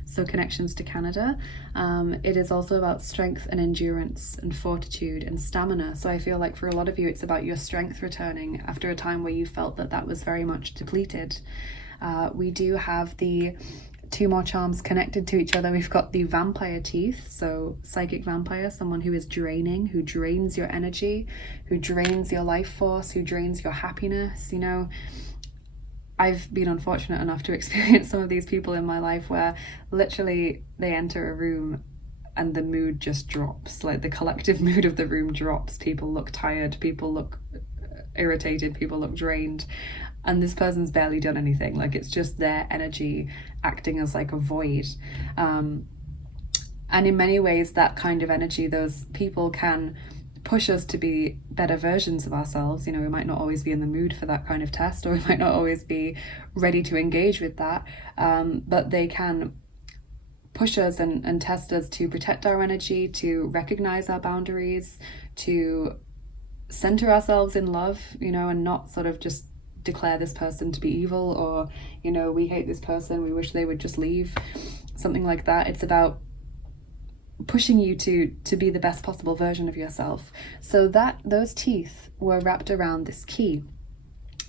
so connections to Canada. It is also about strength and endurance and fortitude and stamina. So I feel like for a lot of you it's about your strength returning after a time where you felt that that was very much depleted. We do have the 2 more charms connected to each other. We've got the vampire teeth, so psychic vampire, someone who is draining, who drains your energy, who drains your life force, who drains your happiness. You know, I've been unfortunate enough to experience some of these people in my life where literally they enter a room and the mood just drops, like the collective mood of the room drops. People look tired, people look irritated, people look drained, and this person's barely done anything. Like, it's just their energy acting as like a void. And in many ways, that kind of energy, those people can push us to be better versions of ourselves. You know, we might not always be in the mood for that kind of test, or we might not always be ready to engage with that, but they can push us and test us to protect our energy, to recognize our boundaries, to center ourselves in love, you know, and not sort of just declare this person to be evil, or, you know, we hate this person, we wish they would just leave, something like that. It's about pushing you to be the best possible version of yourself. So that those teeth were wrapped around this key.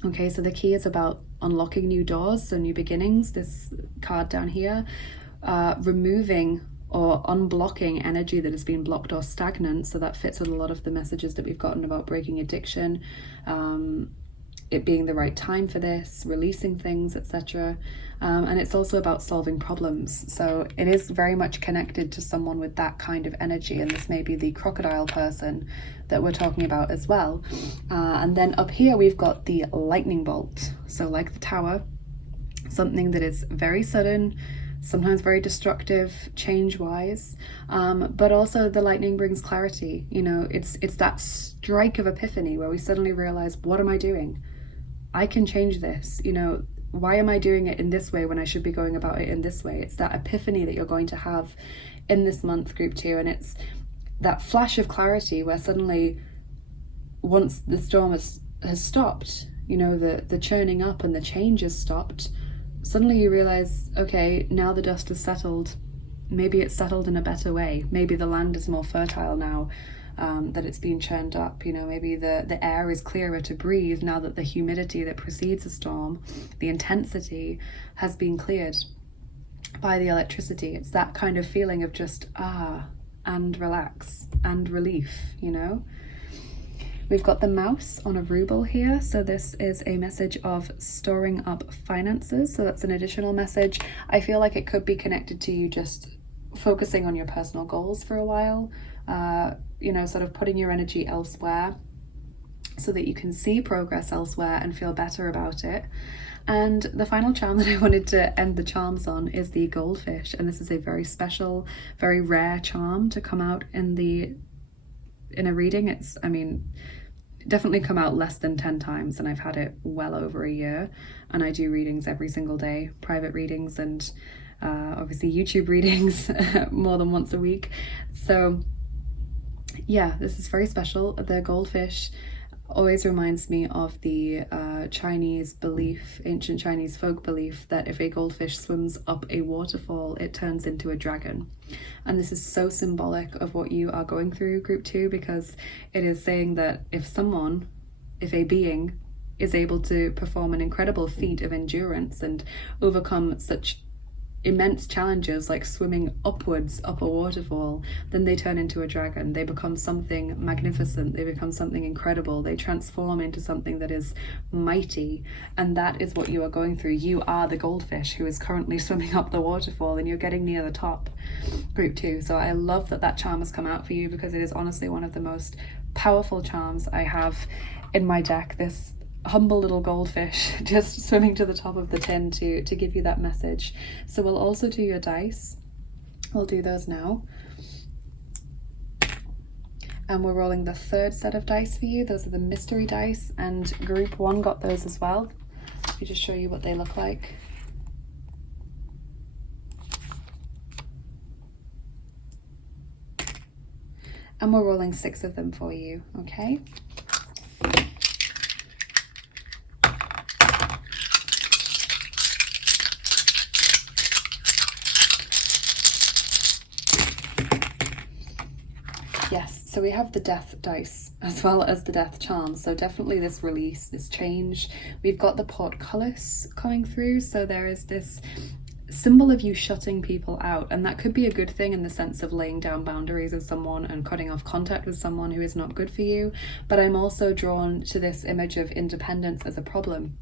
Okay, so the key is about unlocking new doors, so new beginnings. This card down here, removing or unblocking energy that has been blocked or stagnant. So that fits with a lot of the messages that we've gotten about breaking addiction, it being the right time for this, releasing things, etc. And it's also about solving problems. So it is very much connected to someone with that kind of energy, and this may be the crocodile person that we're talking about as well. And then up here we've got the lightning bolt. So like the tower, something that is very sudden, sometimes very destructive, change-wise, but also the lightning brings clarity. You know, it's that strike of epiphany where we suddenly realize, what am I doing? I can change this. You know, why am I doing it in this way when I should be going about it in this way? It's that epiphany that you're going to have in this month, group 2, and it's that flash of clarity where suddenly, once the storm has stopped, you know, the churning up and the change has stopped, suddenly you realize, okay, now the dust has settled. Maybe it's settled in a better way. Maybe the land is more fertile now that it's been churned up. You know, maybe the air is clearer to breathe now that the humidity that precedes a storm, the intensity, has been cleared by the electricity. It's that kind of feeling of just and relax and relief, you know. We've got the mouse on a ruble here, so this is a message of storing up finances, so that's an additional message. I feel like it could be connected to you just focusing on your personal goals for a while, you know, sort of putting your energy elsewhere so that you can see progress elsewhere and feel better about it. And the final charm that I wanted to end the charms on is the goldfish, and this is a very special, very rare charm to come out in a reading. It's, I mean, definitely come out less than 10 times, and I've had it well over a year, and I do readings every single day, private readings, and obviously YouTube readings more than once a week. So yeah, this is very special. The goldfish always reminds me of the Chinese belief, ancient Chinese folk belief, that if a goldfish swims up a waterfall, it turns into a dragon. And this is so symbolic of what you are going through, group 2, because it is saying that if a being is able to perform an incredible feat of endurance and overcome such immense challenges like swimming upwards up a waterfall, then they turn into a dragon. They become something magnificent, they become something incredible, they transform into something that is mighty. And that is what you are going through. You are the goldfish who is currently swimming up the waterfall, and you're getting near the top, group 2. So I love that that charm has come out for you, because it is honestly one of the most powerful charms I have in my deck. This humble little goldfish just swimming to the top of the tin to give you that message. So we'll also do your dice. We'll do those now. And we're rolling the 3rd set of dice for you. Those are the mystery dice, and group 1 got those as well. Let me just show you what they look like. And we're rolling 6 of them for you, okay? Yes, so we have the death dice as well as the death charm. So definitely this release, this change. We've got the portcullis coming through. So there is this symbol of you shutting people out, and that could be a good thing in the sense of laying down boundaries with someone and cutting off contact with someone who is not good for you. But I'm also drawn to this image of independence as a problem.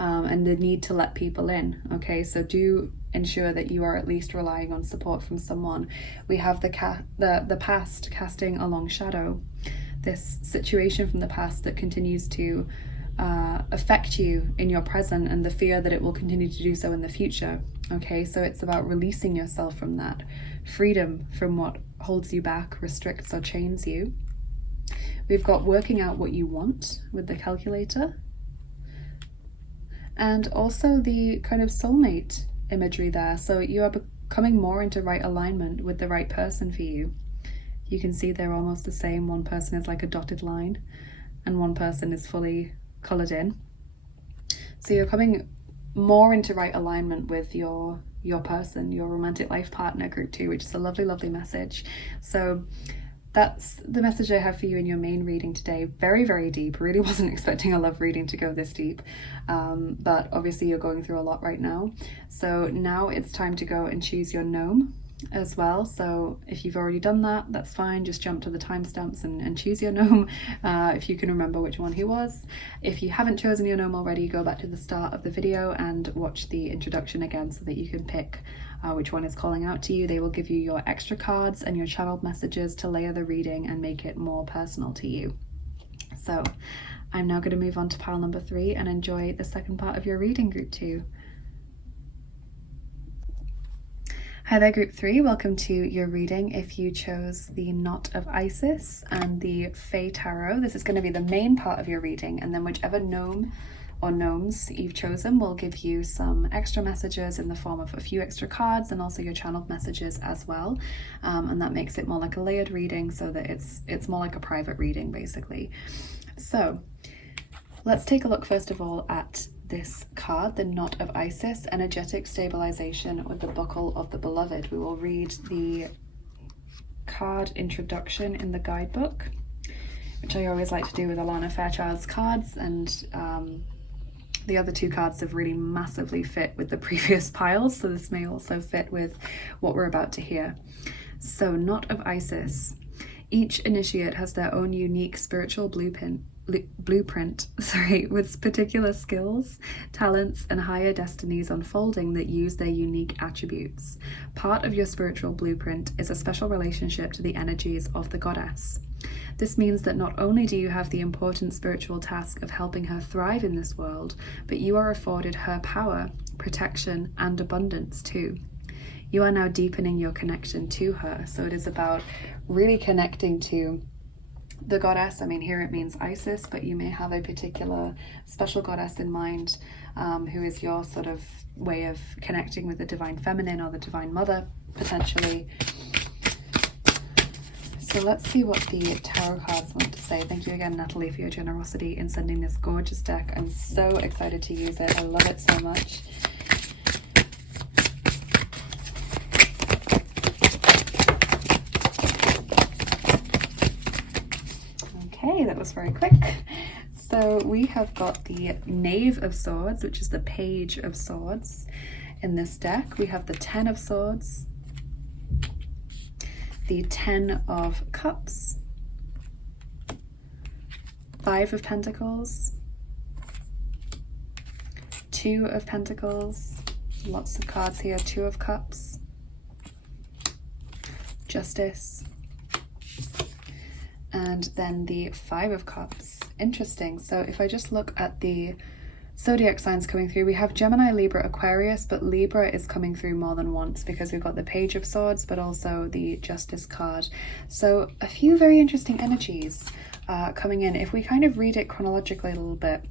And the need to let people in. Okay, so do ensure that you are at least relying on support from someone. We have the past casting a long shadow, this situation from the past that continues to affect you in your present, and the fear that it will continue to do so in the future. Okay, so it's about releasing yourself from that, freedom from what holds you back, restricts or chains you. We've got working out what you want with the calculator. And also the kind of soulmate imagery there. So you are coming more into right alignment with the right person for you. You can see they're almost the same. One person is like a dotted line and one person is fully coloured in. So you're coming more into right alignment with your person, your romantic life partner, group 2, which is a lovely, lovely message. So that's the message I have for you in your main reading today. Very, very deep. Really wasn't expecting a love reading to go this deep. But obviously you're going through a lot right now. So now it's time to go and choose your gnome as well. So if you've already done that, that's fine. Just jump to the timestamps and choose your gnome if you can remember which one he was. If you haven't chosen your gnome already, go back to the start of the video and watch the introduction again so that you can pick which one is calling out to you. They will give you your extra cards and your channeled messages to layer the reading and make it more personal to you. So I'm now going to move on to pile number 3 and enjoy the second part of your reading, group 2. Hi there, group 3. Welcome to your reading. If you chose the Knot of Isis and the Fey Tarot, this is going to be the main part of your reading, and then whichever gnome or gnomes you've chosen will give you some extra messages in the form of a few extra cards and also your channeled messages as well. And that makes it more like a layered reading, so that it's more like a private reading basically. So let's take a look first of all at this card, the Knot of Isis, energetic stabilization with the buckle of the beloved. We will read the card introduction in the guidebook, which I always like to do with Alana Fairchild's cards, and the other 2 cards have really massively fit with the previous piles, so this may also fit with what we're about to hear. So, Knot of Isis. Each initiate has their own unique spiritual blueprint, with particular skills, talents, and higher destinies unfolding that use their unique attributes. Part of your spiritual blueprint is a special relationship to the energies of the goddess. This means that not only do you have the important spiritual task of helping her thrive in this world, but you are afforded her power, protection, and abundance too. You are now deepening your connection to her. So it is about really connecting to the goddess. I mean, here it means Isis, but you may have a particular special goddess in mind, who is your sort of way of connecting with the divine feminine or the divine mother, potentially. So let's see what the tarot cards want to say. Thank you again, Natalie, for your generosity in sending this gorgeous deck. I'm so excited to use it. I love it so much. Okay, that was very quick. So we have got the Knave of Swords, which is the Page of Swords in this deck. We have the Ten of Swords, the Ten of Cups, Five of Pentacles, Two of Pentacles, lots of cards here, Two of Cups, Justice, and then the Five of Cups. Interesting. So if I just look at the zodiac signs coming through, we have Gemini, Libra, Aquarius, but Libra is coming through more than once because we've got the Page of Swords, but also the Justice card. So a few very interesting energies coming in. If we kind of read it chronologically a little bit,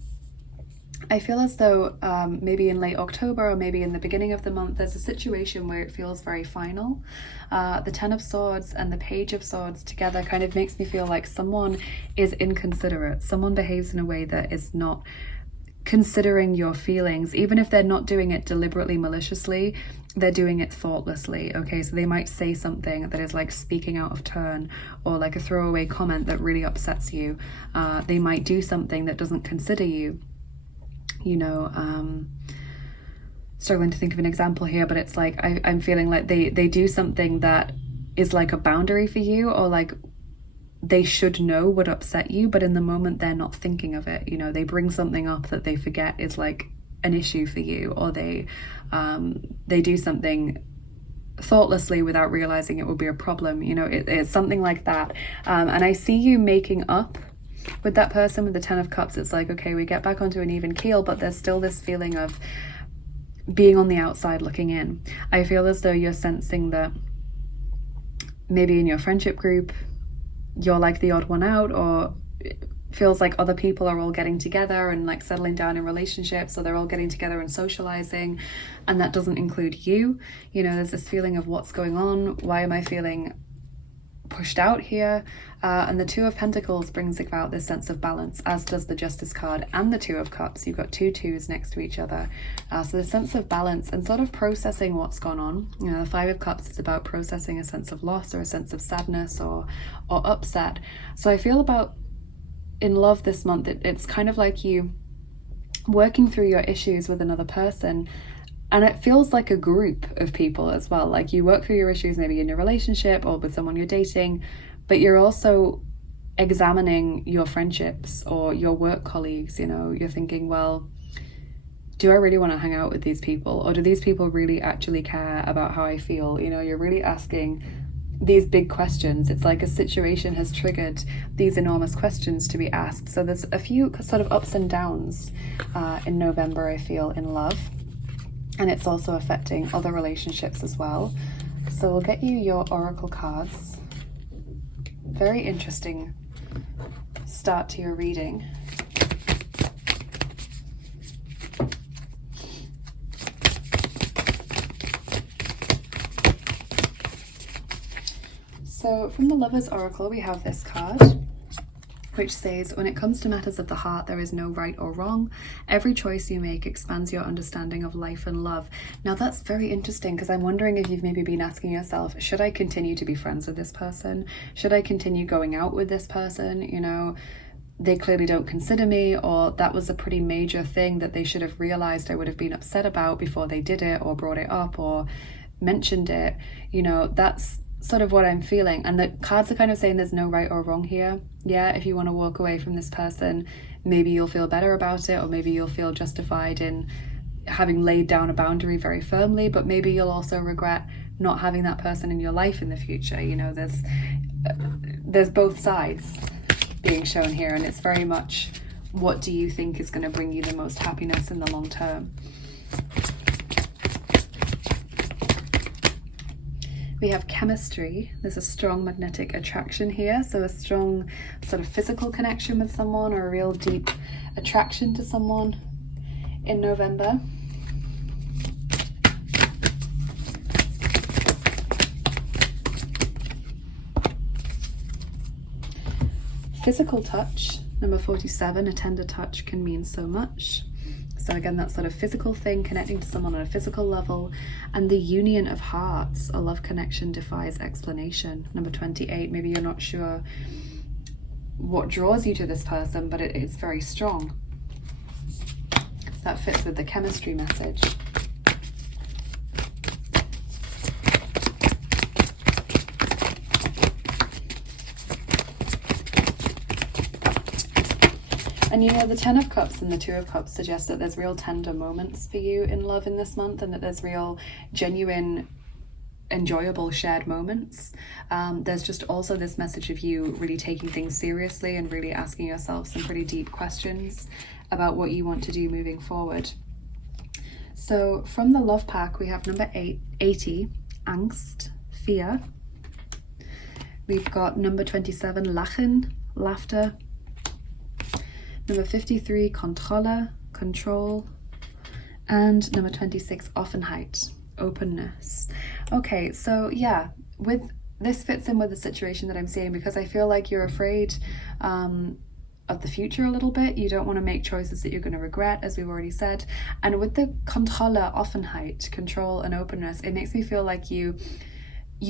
I feel as though maybe in late October or maybe in the beginning of the month, there's a situation where it feels very final. The Ten of Swords and the Page of Swords together kind of makes me feel like someone is inconsiderate. Someone behaves in a way that is not considering your feelings, even if they're not doing it deliberately, maliciously, they're doing it thoughtlessly. Okay, so they might say something that is like speaking out of turn, or like a throwaway comment that really upsets you. They might do something that doesn't consider you. You know, struggling to think of an example here, but it's like I'm feeling like they do something that is like a boundary for you, or like they should know would upset you, but in the moment they're not thinking of it. You know, they bring something up that they forget is like an issue for you, or they do something thoughtlessly without realizing it would be a problem. You know, it's something like that. And I see you making up with that person with the Ten of Cups. It's like, okay, we get back onto an even keel, but there's still this feeling of being on the outside looking in. I feel as though you're sensing that maybe in your friendship group you're like the odd one out, or it feels like other people are all getting together and like settling down in relationships, so they're all getting together and socializing, and that doesn't include you. You know, there's this feeling of what's going on, why am I feeling pushed out here? And the Two of Pentacles brings about this sense of balance, as does the Justice card and the Two of Cups. You've got two twos next to each other, so the sense of balance and sort of processing what's gone on. You know, the Five of Cups is about processing a sense of loss or a sense of sadness or upset. So I feel about in love this month, it's kind of like you working through your issues with another person. And it feels like a group of people as well. Like you work through your issues maybe in your relationship or with someone you're dating, but you're also examining your friendships or your work colleagues. You know, you're thinking, well, do I really want to hang out with these people? Or do these people really actually care about how I feel? You know, you're really asking these big questions. It's like a situation has triggered these enormous questions to be asked. So there's a few sort of ups and downs in November, I feel, in love. And it's also affecting other relationships as well. So we'll get you your oracle cards. Very interesting start to your reading. So from the Lover's Oracle, we have this card, which says, when it comes to matters of the heart, there is no right or wrong. Every choice you make expands your understanding of life and love. Now that's very interesting, because I'm wondering if you've maybe been asking yourself, should I continue to be friends with this person? Should I continue going out with this person? You know, they clearly don't consider me, or that was a pretty major thing that they should have realized I would have been upset about before they did it or brought it up or mentioned it. You know, that's sort of what I'm feeling. And the cards are kind of saying there's no right or wrong here. Yeah, if you want to walk away from this person, maybe you'll feel better about it, or maybe you'll feel justified in having laid down a boundary very firmly, but maybe you'll also regret not having that person in your life in the future. You know, there's both sides being shown here, and it's very much, what do you think is going to bring you the most happiness in the long term? We have chemistry. There's a strong magnetic attraction here, so a strong sort of physical connection with someone, or a real deep attraction to someone in November. Physical touch, number 47, a tender touch can mean so much. So again, that sort of physical thing, connecting to someone on a physical level. And the union of hearts, a love connection defies explanation. Number 28, maybe you're not sure what draws you to this person, but it's very strong. So that fits with the chemistry message. And you know, the Ten of Cups and the Two of Cups suggest that there's real tender moments for you in love in this month, and that there's real genuine, enjoyable shared moments. There's just also this message of you really taking things seriously and really asking yourself some pretty deep questions about what you want to do moving forward. So from the love pack, we have number 80, Angst, fear. We've got number 27, Lachen, laughter. Number 53, Kontrolle, control. And number 26, Offenheit, openness. Okay, so yeah, with this fits in with the situation that I'm seeing, because I feel like you're afraid of the future a little bit. You don't want to make choices that you're going to regret, as we've already said. And with the Kontrolle, Offenheit, control and openness, it makes me feel like you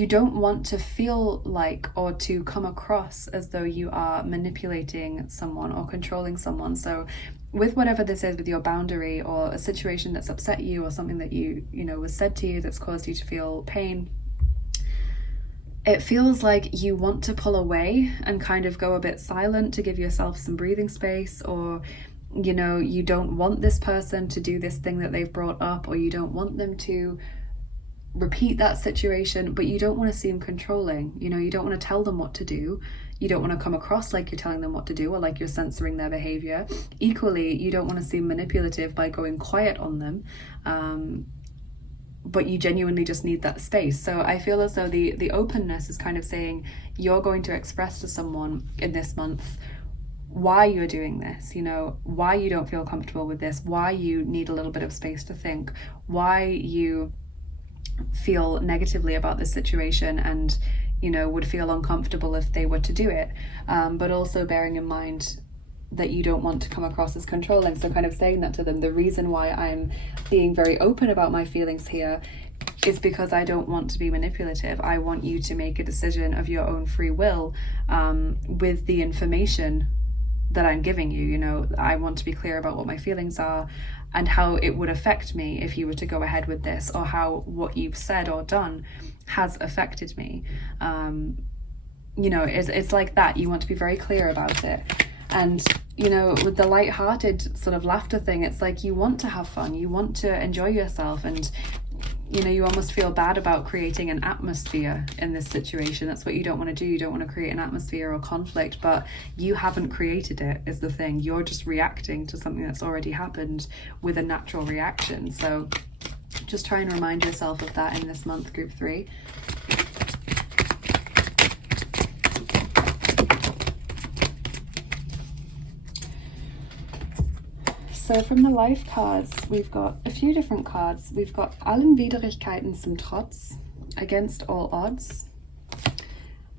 don't want to feel like, or to come across as though you are manipulating someone or controlling someone. So with whatever this is, with your boundary or a situation that's upset you, or something that you know was said to you that's caused you to feel pain, it feels like you want to pull away and kind of go a bit silent to give yourself some breathing space, or you know, you don't want this person to do this thing that they've brought up, or you don't want them to repeat that situation, but you don't want to seem controlling. You know, you don't want to tell them what to do. You don't want to come across like you're telling them what to do, or like you're censoring their behavior. Equally, you don't want to seem manipulative by going quiet on them, but you genuinely just need that space. So I feel as though the openness is kind of saying you're going to express to someone in this month why you're doing this, you know, why you don't feel comfortable with this, why you need a little bit of space to think, why you feel negatively about this situation and, you know, would feel uncomfortable if they were to do it, but also bearing in mind that you don't want to come across as controlling. So kind of saying that to them, the reason why I'm being very open about my feelings here is because I don't want to be manipulative. I want you to make a decision of your own free will, with the information that I'm giving you. You know, I want to be clear about what my feelings are and how it would affect me if you were to go ahead with this, or how what you've said or done has affected me. You know, it's like that. You want to be very clear about it. And, you know, with the light-hearted sort of laughter thing, it's like you want to have fun, you want to enjoy yourself, and, you know, you almost feel bad about creating an atmosphere in this situation. That's what you don't want to do. You don't want to create an atmosphere or conflict, but you haven't created it, is the thing. You're just reacting to something that's already happened with a natural reaction. So just try and remind yourself of that in this month, group 3. So from the life cards, we've got a few different cards. We've got Allen Widrigkeiten zum Trotz, against all odds.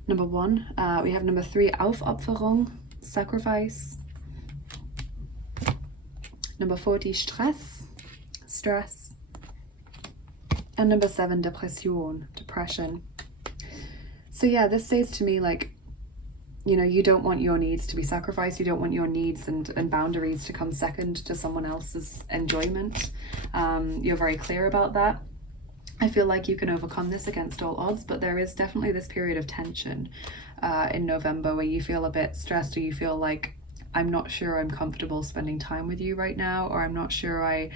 Number 1. We have number 3, Aufopferung, sacrifice. Number 40, Stress, stress. And number 7, Depression, depression. So yeah, this says to me, like, you know, you don't want your needs to be sacrificed. You don't want your needs and boundaries to come second to someone else's enjoyment. You're very clear about that. I feel like you can overcome this against all odds, but there is definitely this period of tension in November where you feel a bit stressed, or you feel like, I'm not sure I'm comfortable spending time with you right now, or I'm not sure I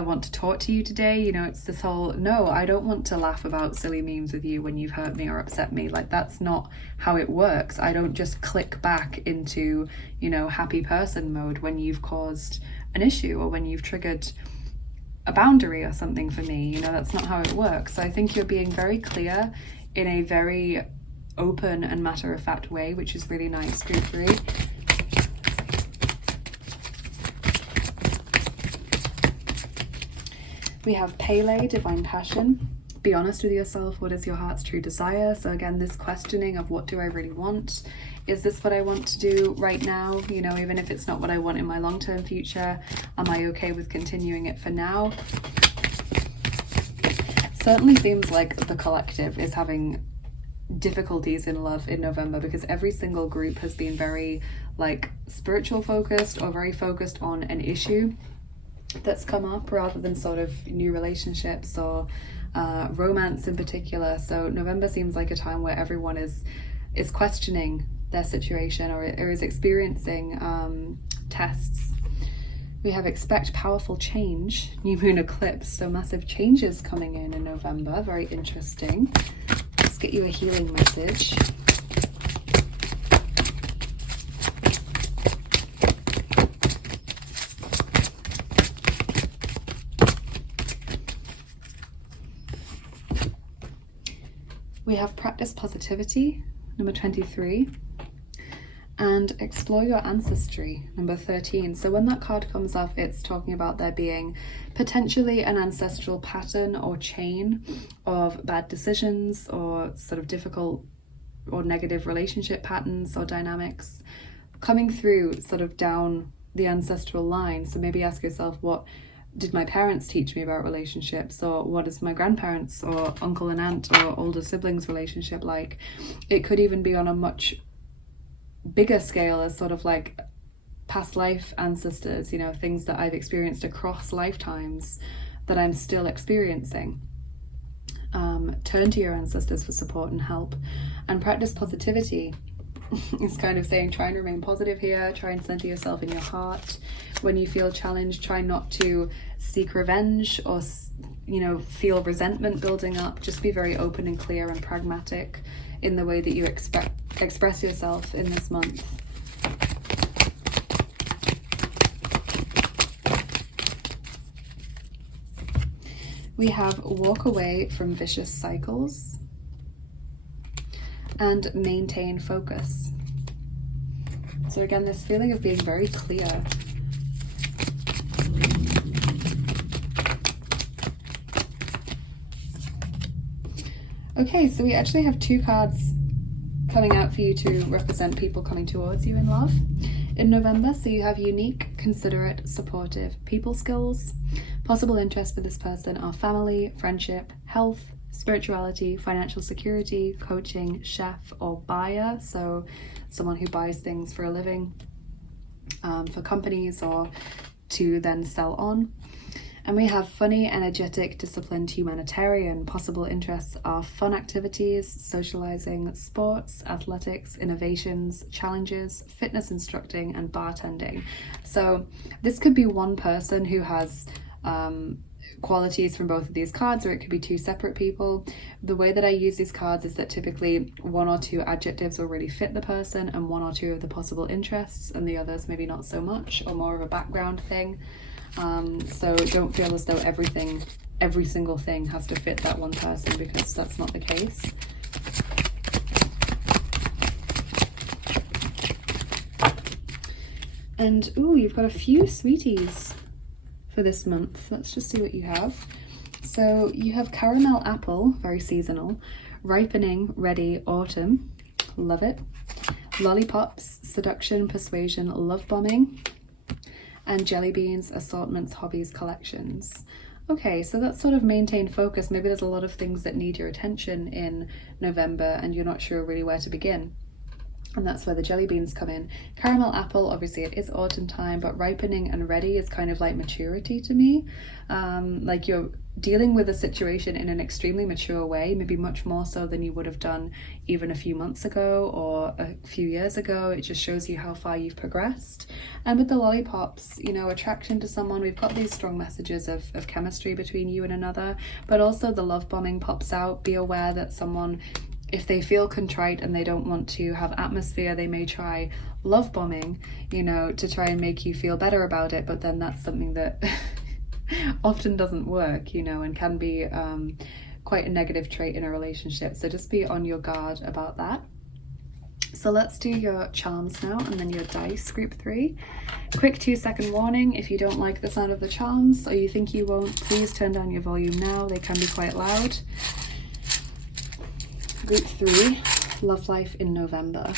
want to talk to you today. You know, it's this whole, no, I don't want to laugh about silly memes with you when you've hurt me or upset me. Like, that's not how it works. I don't just click back into, you know, happy person mode when you've caused an issue or when you've triggered a boundary or something for me. You know, that's not how it works. So I think you're being very clear in a very open and matter-of-fact way, which is really nice. Group 3. We have Pele, Divine Passion. Be honest with yourself. What is your heart's true desire? So again, this questioning of, what do I really want? Is this what I want to do right now? You know, even if it's not what I want in my long-term future, am I okay with continuing it for now? Certainly seems like the collective is having difficulties in love in November, because every single group has been very like spiritual focused, or very focused on an issue that's come up, rather than sort of new relationships or romance in particular. So November seems like a time where everyone is questioning their situation, or is experiencing tests. We have expect powerful change, new moon eclipse, so massive changes coming in November. Very interesting. Let's get you a healing message. We have practice positivity, number 23, and explore your ancestry, number 13. So when that card comes up, it's talking about there being potentially an ancestral pattern or chain of bad decisions, or sort of difficult or negative relationship patterns or dynamics coming through sort of down the ancestral line. So maybe ask yourself, what did my parents teach me about relationships, or what is my grandparents or uncle and aunt or older siblings relationship like? It could even be on a much bigger scale, as sort of like past life ancestors, you know, things that I've experienced across lifetimes that I'm still experiencing. Turn to your ancestors for support and help, and practice positivity. It's kind of saying, try and remain positive here, try and center yourself in your heart. When you feel challenged, try not to seek revenge or, you know, feel resentment building up. Just be very open and clear and pragmatic in the way that you express yourself in this month. We have walk away from vicious cycles and maintain focus. So again, this feeling of being very clear. Okay, so we actually have 2 cards coming out for you to represent people coming towards you in love in November. So you have unique, considerate, supportive people skills. Possible interests for this person are family, friendship, health, spirituality, financial security, coaching, chef, or buyer. So someone who buys things for a living, for companies, or to then sell on. And we have funny, energetic, disciplined, humanitarian. Possible interests are fun activities, socializing, sports, athletics, innovations, challenges, fitness instructing, and bartending. So this could be one person who has qualities from both of these cards, or it could be 2 separate people. The way that I use these cards is that typically 1 or 2 adjectives will really fit the person, and 1 or 2 of the possible interests, and the others maybe not so much, or more of a background thing. So don't feel as though every single thing has to fit that one person, because that's not the case. And ooh, you've got a few sweeties for this month. Let's just see what you have. So you have caramel apple, very seasonal, ripening, ready, autumn, love it, lollipops, seduction, persuasion, love bombing, and jelly beans, assortments, hobbies, collections. Okay, so that's sort of maintain focus. Maybe there's a lot of things that need your attention in November and you're not sure really where to begin. and that's where the jelly beans come in. Caramel apple, obviously it is autumn time, but ripening and ready is kind of like maturity to me. Like you're dealing with a situation in an extremely mature way, maybe much more so than you would have done even a few months ago or a few years ago. It just shows you how far you've progressed. And with the lollipops, you know, attraction to someone, we've got these strong messages of chemistry between you and another, but also the love bombing pops out. Be aware that someone, if they feel contrite and they don't want to have atmosphere, they may try love bombing, you know, to try and make you feel better about it. But then that's something that often doesn't work, you know, and can be quite a negative trait in a relationship. So just be on your guard about that. So let's do your charms now, and then your dice, group 3. Quick 2-second warning: if you don't like the sound of the charms or you think you won't, please turn down your volume now. They can be quite loud. Group 3, love life in November.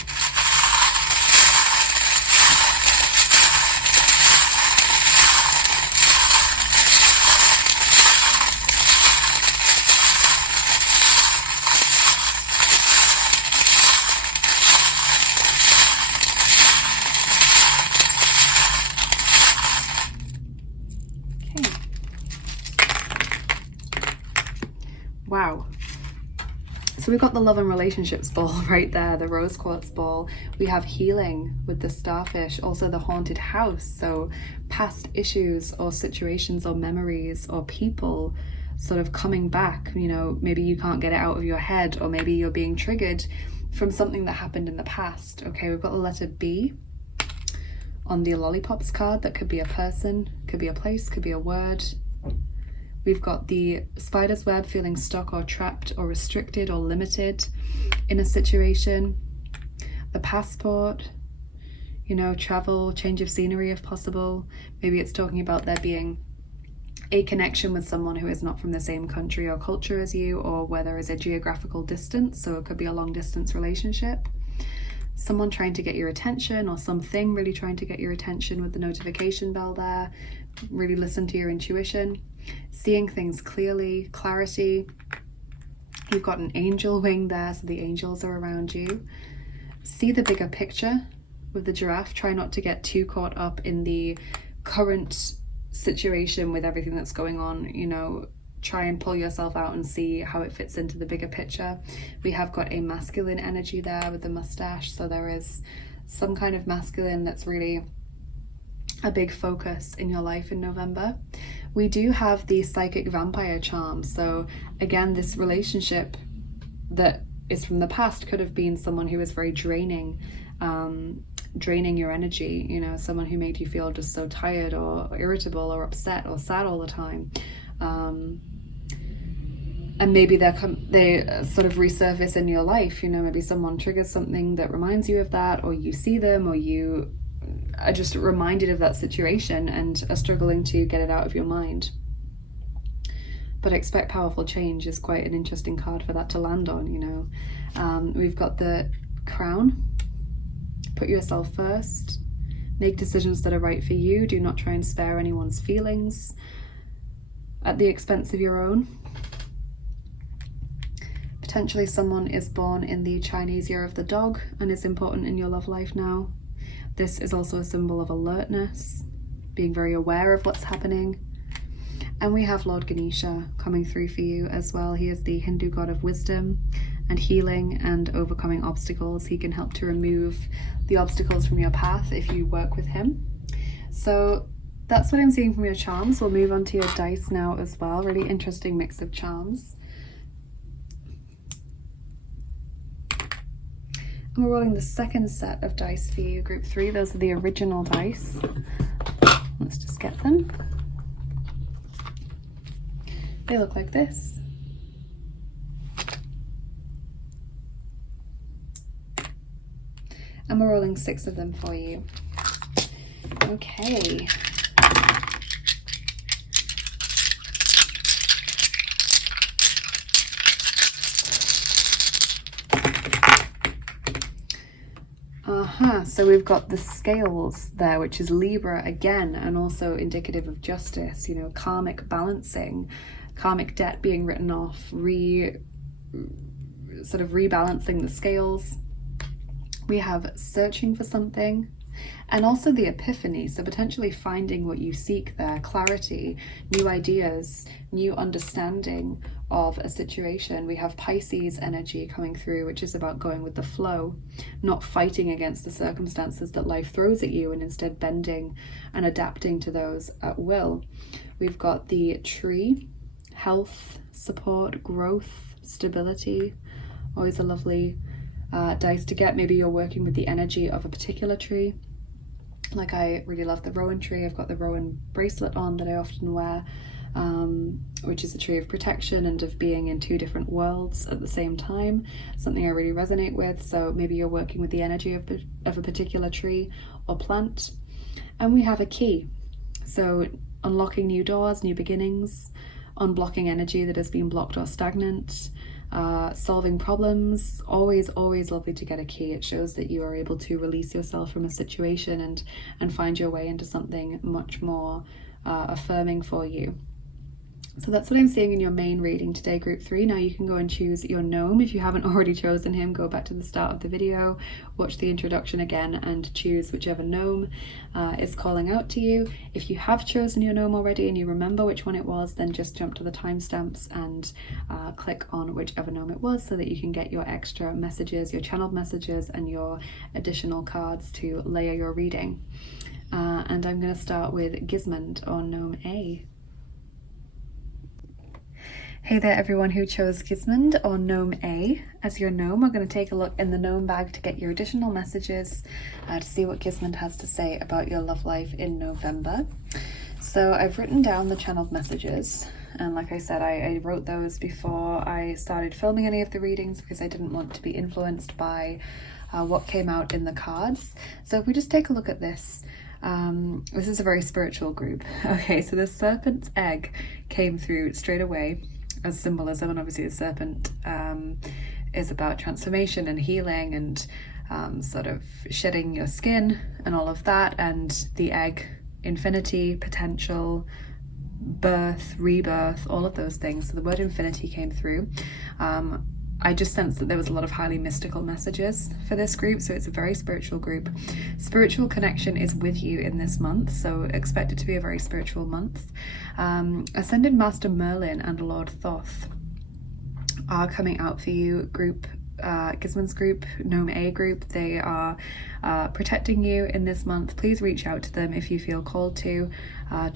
Wow. So we've got the love and relationships ball right there, the rose quartz ball. We have healing with the starfish, also the haunted house. So past issues or situations or memories or people sort of coming back, you know, maybe you can't get it out of your head, or maybe you're being triggered from something that happened in the past. Okay, we've got the letter B on the lollipops card. That could be a person, could be a place, could be a word. We've got the spider's web, feeling stuck or trapped or restricted or limited in a situation. The passport, you know, travel, change of scenery if possible. Maybe it's talking about there being a connection with someone who is not from the same country or culture as you, or where there is a geographical distance, so it could be a long distance relationship. Someone trying to get your attention, or something really trying to get your attention with the notification bell there. Really listen to your intuition. Seeing things clearly, clarity. You've got an angel wing there, so the angels are around you. See the bigger picture with the giraffe. Try not to get too caught up in the current situation with everything that's going on, you know. Try and pull yourself out and see how it fits into the bigger picture. We have got a masculine energy there with the mustache, so there is some kind of masculine that's really a big focus in your life in November. We do have the psychic vampire charm. So again, this relationship that is from the past could have been someone who was very draining, draining your energy, you know, someone who made you feel just so tired or irritable or upset or sad all the time. And maybe they sort of resurface in your life, you know, maybe someone triggers something that reminds you of that, or you see them, or you are just reminded of that situation and are struggling to get it out of your mind. But expect powerful change is quite an interesting card for that to land on, you know. We've got the crown. Put yourself first. Make decisions that are right for you. Do not try and spare anyone's feelings at the expense of your own. Potentially someone is born in the Chinese year of the dog and is important in your love life now. This is also a symbol of alertness, being very aware of what's happening. And we have Lord Ganesha coming through for you as well. He is the Hindu god of wisdom and healing and overcoming obstacles. He can help to remove the obstacles from your path if you work with him. So that's what I'm seeing from your charms. We'll move on to your dice now as well. Really interesting mix of charms. And we're rolling the second set of dice for you, group 3. Those are the original dice. Let's just get them. They look like this. And we're rolling 6 of them for you. Okay. So we've got the scales there, which is Libra again, and also indicative of justice, you know, karmic balancing, karmic debt being written off, sort of rebalancing the scales. We have searching for something, and also the epiphany, so potentially finding what you seek there, clarity, new ideas, new understanding of a situation. We have Pisces energy coming through, which is about going with the flow, not fighting against the circumstances that life throws at you, and instead bending and adapting to those at will. We've got the tree, health, support, growth, stability, always a lovely dice to get. Maybe you're working with the energy of a particular tree. Like I really love the rowan tree. I've got the rowan bracelet on that I often wear, which is a tree of protection and of being in two different worlds at the same time, something I really resonate with. So maybe you're working with the energy of a particular tree or plant. And we have a key, so unlocking new doors, new beginnings, unblocking energy that has been blocked or stagnant, solving problems. Always lovely to get a key. It shows that you are able to release yourself from a situation and find your way into something much more affirming for you. So that's what I'm seeing in your main reading today, group 3. Now you can go and choose your gnome. If you haven't already chosen him, go back to the start of the video, watch the introduction again, and choose whichever gnome is calling out to you. If you have chosen your gnome already and you remember which one it was, then just jump to the timestamps and click on whichever gnome it was, so that you can get your extra messages, your channeled messages, and your additional cards to layer your reading. And I'm going to start with Gismund or Gnome A. Hey there everyone who chose Gismund or Gnome A as your gnome. We're going to take a look in the gnome bag to get your additional messages to see what Gismund has to say about your love life in November. So I've written down the channeled messages, and like I said, I wrote those before I started filming any of the readings because I didn't want to be influenced by what came out in the cards. So if we just take a look at this, this is a very spiritual group. Okay, so the serpent's egg came through straight away as symbolism, and obviously the serpent is about transformation and healing and sort of shedding your skin and all of that, and the egg, infinity, potential, birth, rebirth, all of those things. So the word infinity came through. I just sensed that there was a lot of highly mystical messages for this group, so it's a very spiritual group. Spiritual connection is with you in this month, so expect it to be a very spiritual month. Ascended Master Merlin and Lord Thoth are coming out for you, group. Gismund's group, Gnome A group. They are protecting you in this month. Please reach out to them if you feel called to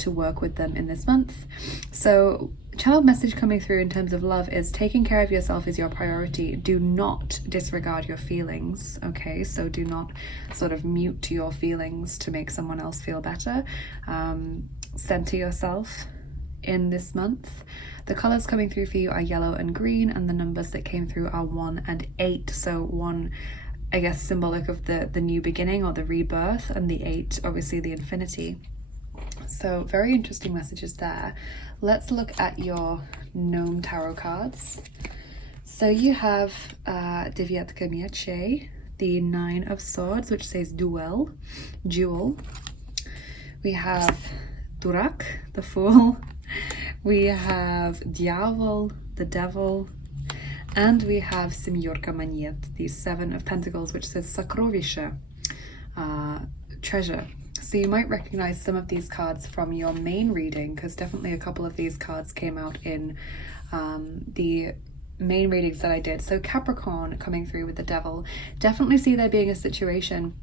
work with them in this month. So channeled message coming through in terms of love is taking care of yourself is your priority. Do not disregard your feelings, okay? So do not sort of mute your feelings to make someone else feel better. Center yourself in this month. The colors coming through for you are yellow and green, and the numbers that came through are 1 and 8. So 1, I guess, symbolic of the new beginning or the rebirth, and the 8, obviously the infinity. So very interesting messages there. Let's look at your Gnome Tarot cards. So you have Devyatka Mieche, the 9 of Swords, which says duel, jewel. We have Durak, the Fool. We have Djavol, the Devil, and we have Semyorka Manyet, the 7 of Pentacles, which says Sakrovisha, treasure. So you might recognize some of these cards from your main reading, because definitely a couple of these cards came out in the main readings that I did. So Capricorn coming through with the Devil. Definitely see there being a situation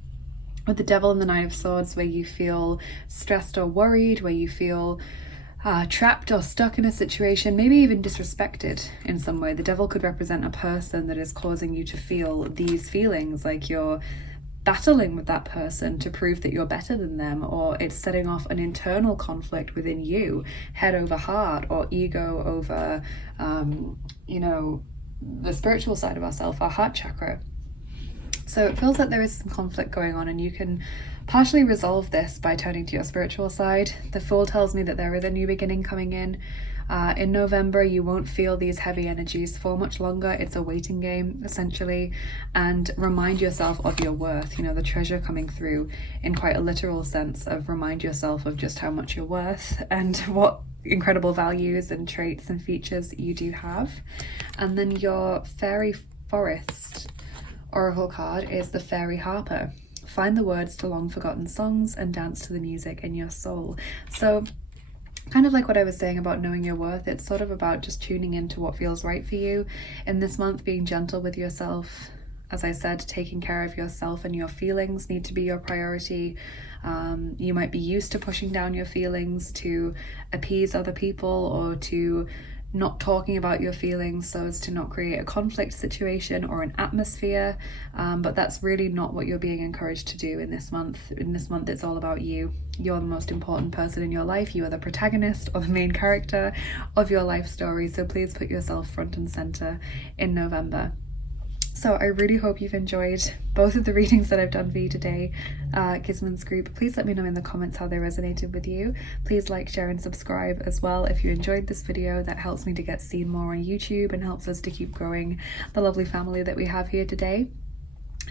with the Devil and the 9 of Swords where you feel stressed or worried, where you feel trapped or stuck in a situation, maybe even disrespected in some way. The Devil could represent a person that is causing you to feel these feelings, like you're battling with that person to prove that you're better than them, or it's setting off an internal conflict within you, head over heart, or ego over, you know, the spiritual side of ourselves, our heart chakra. So it feels like there is some conflict going on, and you can partially resolve this by turning to your spiritual side. The Fool tells me that there is a new beginning coming in. In November, you won't feel these heavy energies for much longer. It's a waiting game, essentially. And remind yourself of your worth. You know, the treasure coming through in quite a literal sense of remind yourself of just how much you're worth and what incredible values and traits and features you do have. And then your Fairy Forest oracle card is the Fairy Harper. Find the words to long forgotten songs and dance to the music in your soul. So kind of like what I was saying about knowing your worth, it's sort of about just tuning into what feels right for you in this month, being gentle with yourself. As I said, taking care of yourself and your feelings need to be your priority. You might be used to pushing down your feelings to appease other people, or to not talking about your feelings so as to not create a conflict situation or an atmosphere, but that's really not what you're being encouraged to do in this month. In this month, it's all about you. You're the most important person in your life. You are the protagonist or the main character of your life story, so please put yourself front and center in November. So I really hope you've enjoyed both of the readings that I've done for you today, Gismund's group. Please let me know in the comments how they resonated with you. Please like, share and subscribe as well if you enjoyed this video. That helps me to get seen more on YouTube and helps us to keep growing the lovely family that we have here today.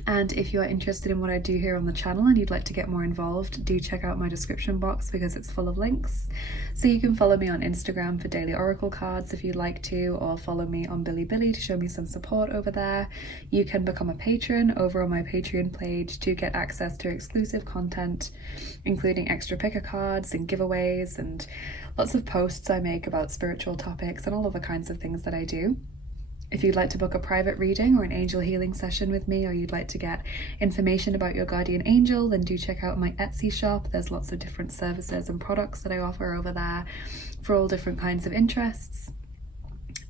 And if you are interested in what I do here on the channel and you'd like to get more involved, do check out my description box because it's full of links. So you can follow me on Instagram for daily oracle cards if you'd like to, or follow me on Bilibili to show me some support over there. You can become a patron over on my Patreon page to get access to exclusive content, including extra picker cards and giveaways and lots of posts I make about spiritual topics and all other kinds of things that I do. If you'd like to book a private reading or an angel healing session with me, or you'd like to get information about your guardian angel, then do check out my Etsy shop. There's lots of different services and products that I offer over there for all different kinds of interests.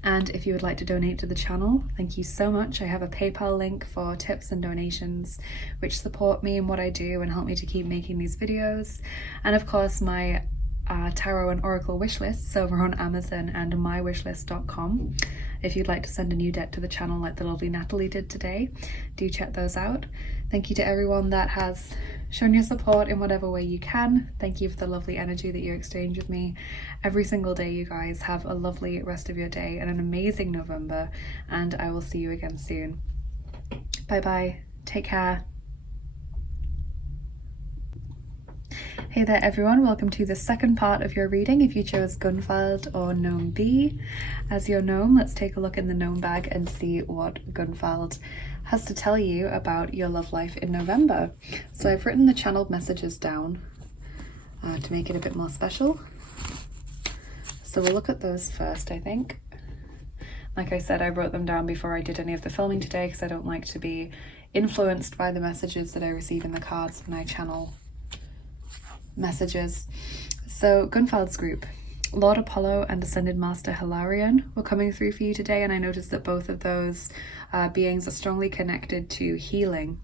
And if you would like to donate to the channel, thank you so much. I have a PayPal link for tips and donations which support me in what I do and help me to keep making these videos. And of course my tarot and oracle wish lists over on Amazon and mywishlist.com. If you'd like to send a new deck to the channel like the lovely Natalie did today, do check those out. Thank you to everyone that has shown your support in whatever way you can. Thank you for the lovely energy that you exchange with me every single day, you guys. Have a lovely rest of your day and an amazing November, and I will see you again soon. Bye bye, take care. Hey there everyone, welcome to the second part of your reading. If you chose Gunvald or Gnome B as your gnome, let's take a look in the gnome bag and see what Gunvald has to tell you about your love life in November. So I've written the channeled messages down to make it a bit more special. So we'll look at those first, I think. Like I said, I wrote them down before I did any of the filming today because I don't like to be influenced by the messages that I receive in the cards when I channel messages. So Gunvald's group, Lord Apollo and Ascended Master Hilarion were coming through for you today, and I noticed that both of those beings are strongly connected to healing.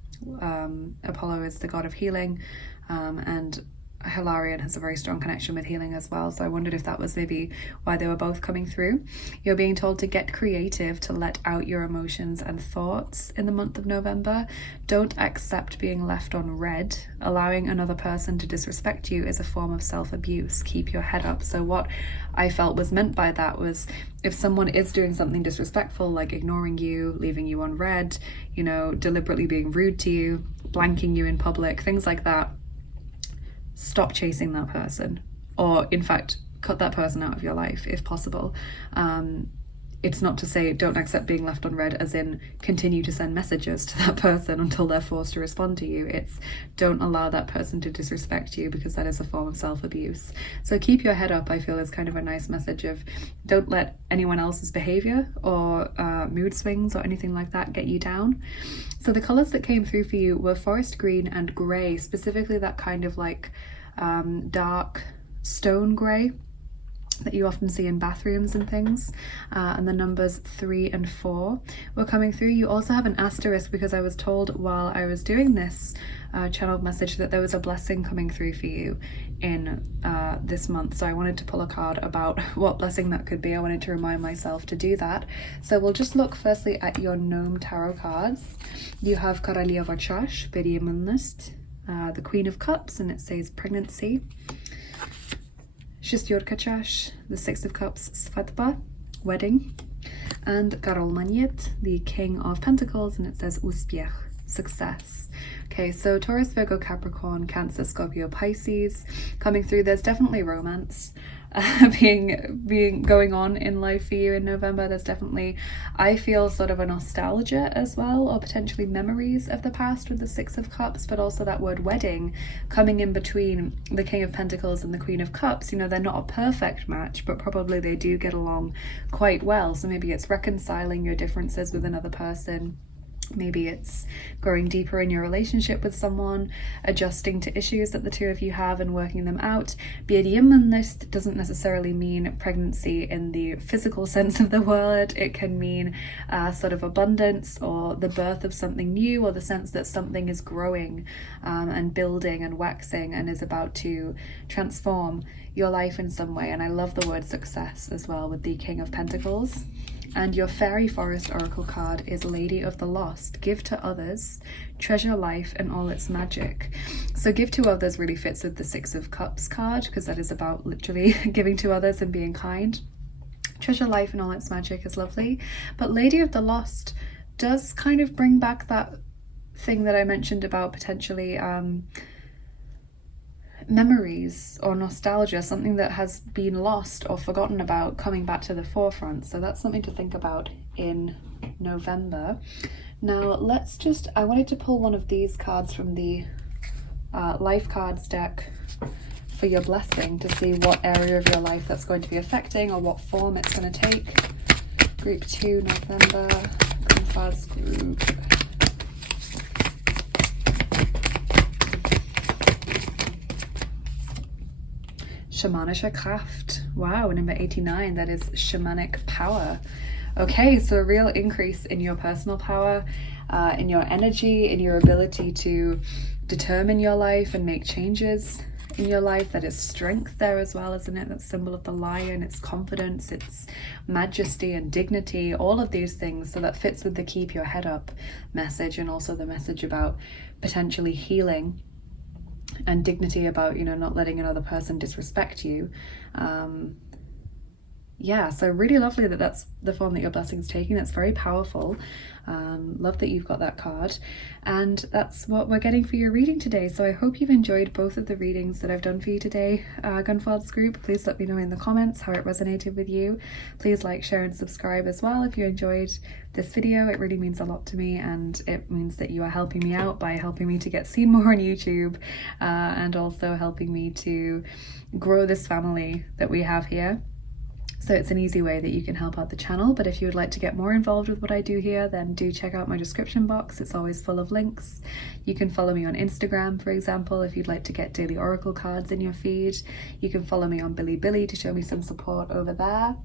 Apollo is the god of healing, and Hilarion has a very strong connection with healing as well, so I wondered if that was maybe why they were both coming through. You're being told to get creative, to let out your emotions and thoughts in the month of November. Don't accept being left on red. Allowing another person to disrespect you is a form of self-abuse. Keep your head up. So what I felt was meant by that was, if someone is doing something disrespectful, like ignoring you, leaving you on red, you know, deliberately being rude to you, blanking you in public, things like that, stop chasing that person, or in fact cut that person out of your life if possible. It's not to say don't accept being left on red as in continue to send messages to that person until they're forced to respond to you. It's don't allow that person to disrespect you, because that is a form of self-abuse. So keep your head up, I feel, is kind of a nice message of don't let anyone else's behavior or mood swings or anything like that get you down. So the colors that came through for you were forest green and gray, specifically that kind of like dark stone gray that you often see in bathrooms and things, and the numbers 3 and 4 were coming through. You also have an asterisk because I was told while I was doing this channeled message that there was a blessing coming through for you in this month, so I wanted to pull a card about what blessing that could be. I wanted to remind myself to do that. So we'll just look firstly at your gnome tarot cards. You have Королева чаш, беременность, the Queen of Cups, and it says pregnancy. Шестерка чаш, the Six of Cups, свадьба, wedding, and Король монет, the King of Pentacles, and it says успех, success. Okay, so Taurus, Virgo, Capricorn, Cancer, Scorpio, Pisces coming through. There's definitely romance. being going on in life for you in November. There's definitely, I feel, sort of a nostalgia as well, or potentially memories of the past with the Six of Cups, but also that word wedding coming in between the King of Pentacles and the Queen of Cups. You know, they're not a perfect match, but probably they do get along quite well. So maybe it's reconciling your differences with another person. Maybe it's growing deeper in your relationship with someone, adjusting to issues that the two of you have and working them out. Birgimmenlyst doesn't necessarily mean pregnancy in the physical sense of the word. It can mean sort of abundance, or the birth of something new, or the sense that something is growing and building and waxing and is about to transform your life in some way. And I love the word success as well with the King of Pentacles. And your Fairy Forest Oracle card is Lady of the Lost. Give to others, treasure life and all its magic. So give to others really fits with the Six of Cups card, because that is about literally giving to others and being kind. Treasure life and all its magic is lovely. But Lady of the Lost does kind of bring back that thing that I mentioned about potentially memories or nostalgia, something that has been lost or forgotten about coming back to the forefront. So that's something to think about in November. Now I wanted to pull one of these cards from the life cards deck for your blessing, to see what area of your life that's going to be affecting, or what form it's going to take. Group 2, November, Gunvald's group. Shamanische Kraft. Wow, number 89, that is shamanic power. Okay, so a real increase in your personal power, in your energy, in your ability to determine your life and make changes in your life. That is strength there as well, isn't it? That symbol of the lion, it's confidence, it's majesty and dignity, all of these things. So that fits with the keep your head up message, and also the message about potentially healing and dignity, about, you know, not letting another person disrespect you. Yeah, so really lovely that that's the form that your blessing's taking. That's very powerful. Love that you've got that card, and that's what we're getting for your reading today. So I hope you've enjoyed both of the readings that I've done for you today. Gunvald's group, please let me know in the comments how it resonated with you. Please like, share and subscribe as well if you enjoyed this video. It really means a lot to me, and it means that you are helping me out by helping me to get seen more on YouTube, and also helping me to grow this family that we have here. So it's an easy way that you can help out the channel. But if you would like to get more involved with what I do here, then do check out my description box. It's always full of links. You can follow me on Instagram, for example, if you'd like to get daily oracle cards in your feed. You can follow me on Bilibili to show me some support over there.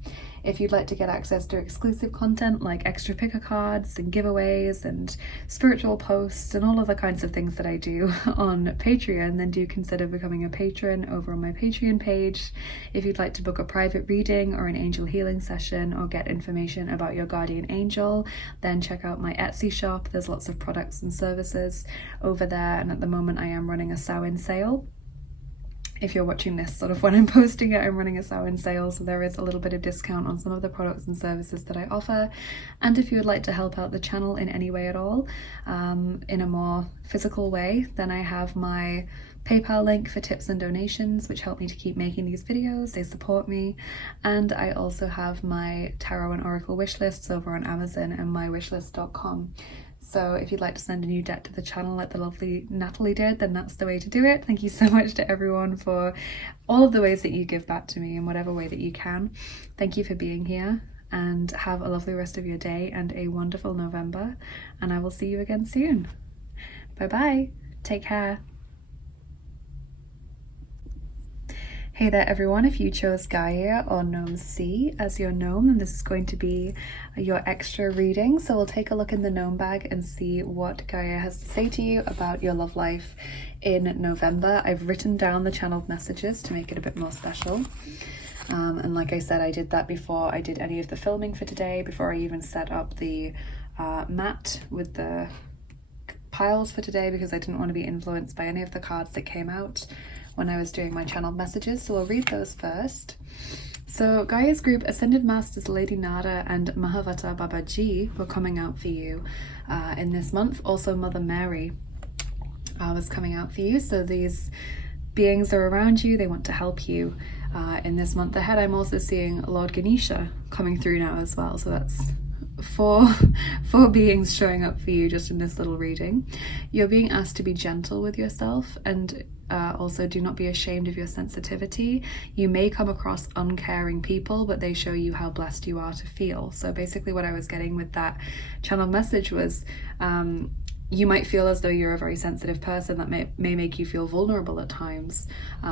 If you'd like to get access to exclusive content like extra picker cards and giveaways and spiritual posts and all other kinds of things that I do on Patreon, then do consider becoming a patron over on my Patreon page. If you'd like to book a private reading or an angel healing session, or get information about your guardian angel, then check out my Etsy shop. There's lots of products and services over there, and at the moment I am running a Samhain sale. If you're watching this sort of when I'm posting it, I'm running a Samhain sale, so there is a little bit of discount on some of the products and services that I offer. And if you would like to help out the channel in any way at all, in a more physical way, then I have my PayPal link for tips and donations, which help me to keep making these videos. They support me. And I also have my tarot and oracle wish lists over on Amazon and mywishlist.com. So if you'd like to send a new debt to the channel like the lovely Natalie did, then that's the way to do it. Thank you so much to everyone for all of the ways that you give back to me in whatever way that you can. Thank you for being here, and have a lovely rest of your day and a wonderful November. And I will see you again soon. Bye bye. Take care. Hey there everyone, if you chose Geir or Gnome C as your gnome, then this is going to be your extra reading. So we'll take a look in the gnome bag and see what Geir has to say to you about your love life in November. I've written down the channeled messages to make it a bit more special. And like I said, I did that before I did any of the filming for today, before I even set up the mat with the piles for today, because I didn't want to be influenced by any of the cards that came out when I was doing my channeled messages. So we'll read those first. So Gaia's group, Ascended Masters Lady Nada and Mahavata Babaji were coming out for you in this month. Also Mother Mary was coming out for you. So these beings are around you, they want to help you in this month ahead. I'm also seeing Lord Ganesha coming through now as well, so that's four beings showing up for you just in this little reading. You're being asked to be gentle with yourself, and also do not be ashamed of your sensitivity. You may come across uncaring people, but they show you how blessed you are to feel. So basically what I was getting with that channel message was you might feel as though you're a very sensitive person. That may make you feel vulnerable at times.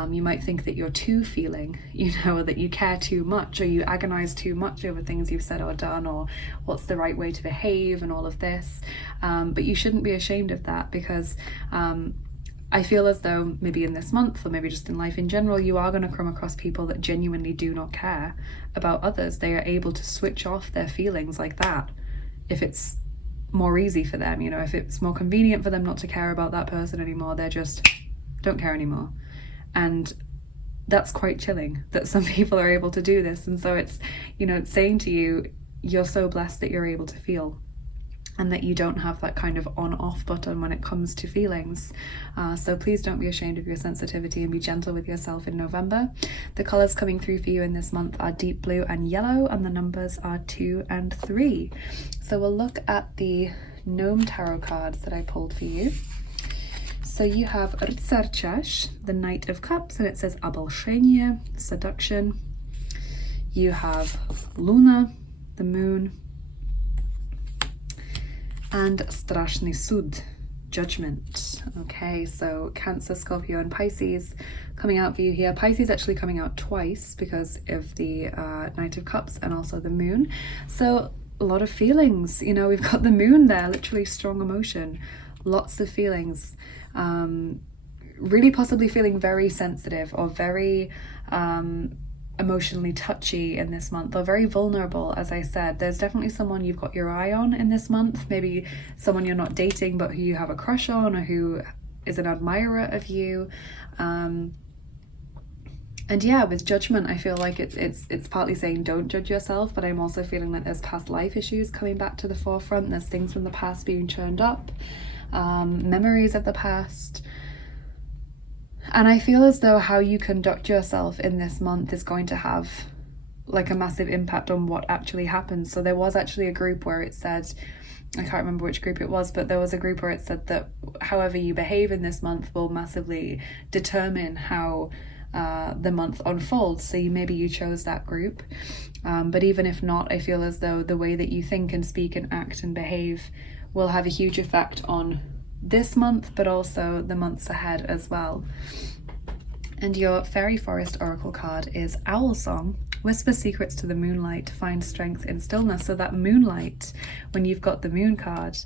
You might think that you're too feeling, or that you care too much, or you agonize too much over things you've said or done, or what's the right way to behave and all of this. But you shouldn't be ashamed of that, because I feel as though maybe in this month, or maybe just in life in general, you are going to come across people that genuinely do not care about others. They are able to switch off their feelings like that if it's more easy for them, if it's more convenient for them not to care about that person anymore. They just don't care anymore. And that's quite chilling that some people are able to do this. And so it's, it's saying to you, you're so blessed that you're able to feel, and that you don't have that kind of on-off button when it comes to feelings. So please don't be ashamed of your sensitivity, and be gentle with yourself in November. The colours coming through for you in this month are deep blue and yellow, and the numbers are 2 and 3. So we'll look at the Gnome Tarot cards that I pulled for you. So you have Rycerz, the Knight of Cups, and it says Обольщение, seduction. You have Luna, the Moon, and Straszny Sud, judgment. Okay, so Cancer, Scorpio, and Pisces coming out for you here. Pisces actually coming out twice because of the Knight of Cups and also the Moon. So a lot of feelings, we've got the Moon there, literally strong emotion, lots of feelings, really possibly feeling very sensitive or very emotionally touchy in this month, or very vulnerable. As I said, there's definitely someone you've got your eye on in this month, maybe someone you're not dating but who you have a crush on, or who is an admirer of you. And yeah, with judgment, I feel like it's partly saying don't judge yourself, but I'm also feeling that there's past life issues coming back to the forefront. There's things from the past being churned up, memories of the past. And I feel as though how you conduct yourself in this month is going to have like a massive impact on what actually happens. So there was actually a group where it said, I can't remember which group it was, but there was a group where it said that however you behave in this month will massively determine how the month unfolds. So maybe you chose that group, but even if not, I feel as though the way that you think and speak and act and behave will have a huge effect on this month, but also the months ahead as well. And your Fairy Forest Oracle card is Owl Song. Whisper secrets to the moonlight, find strength in stillness. So that moonlight, when you've got the moon card,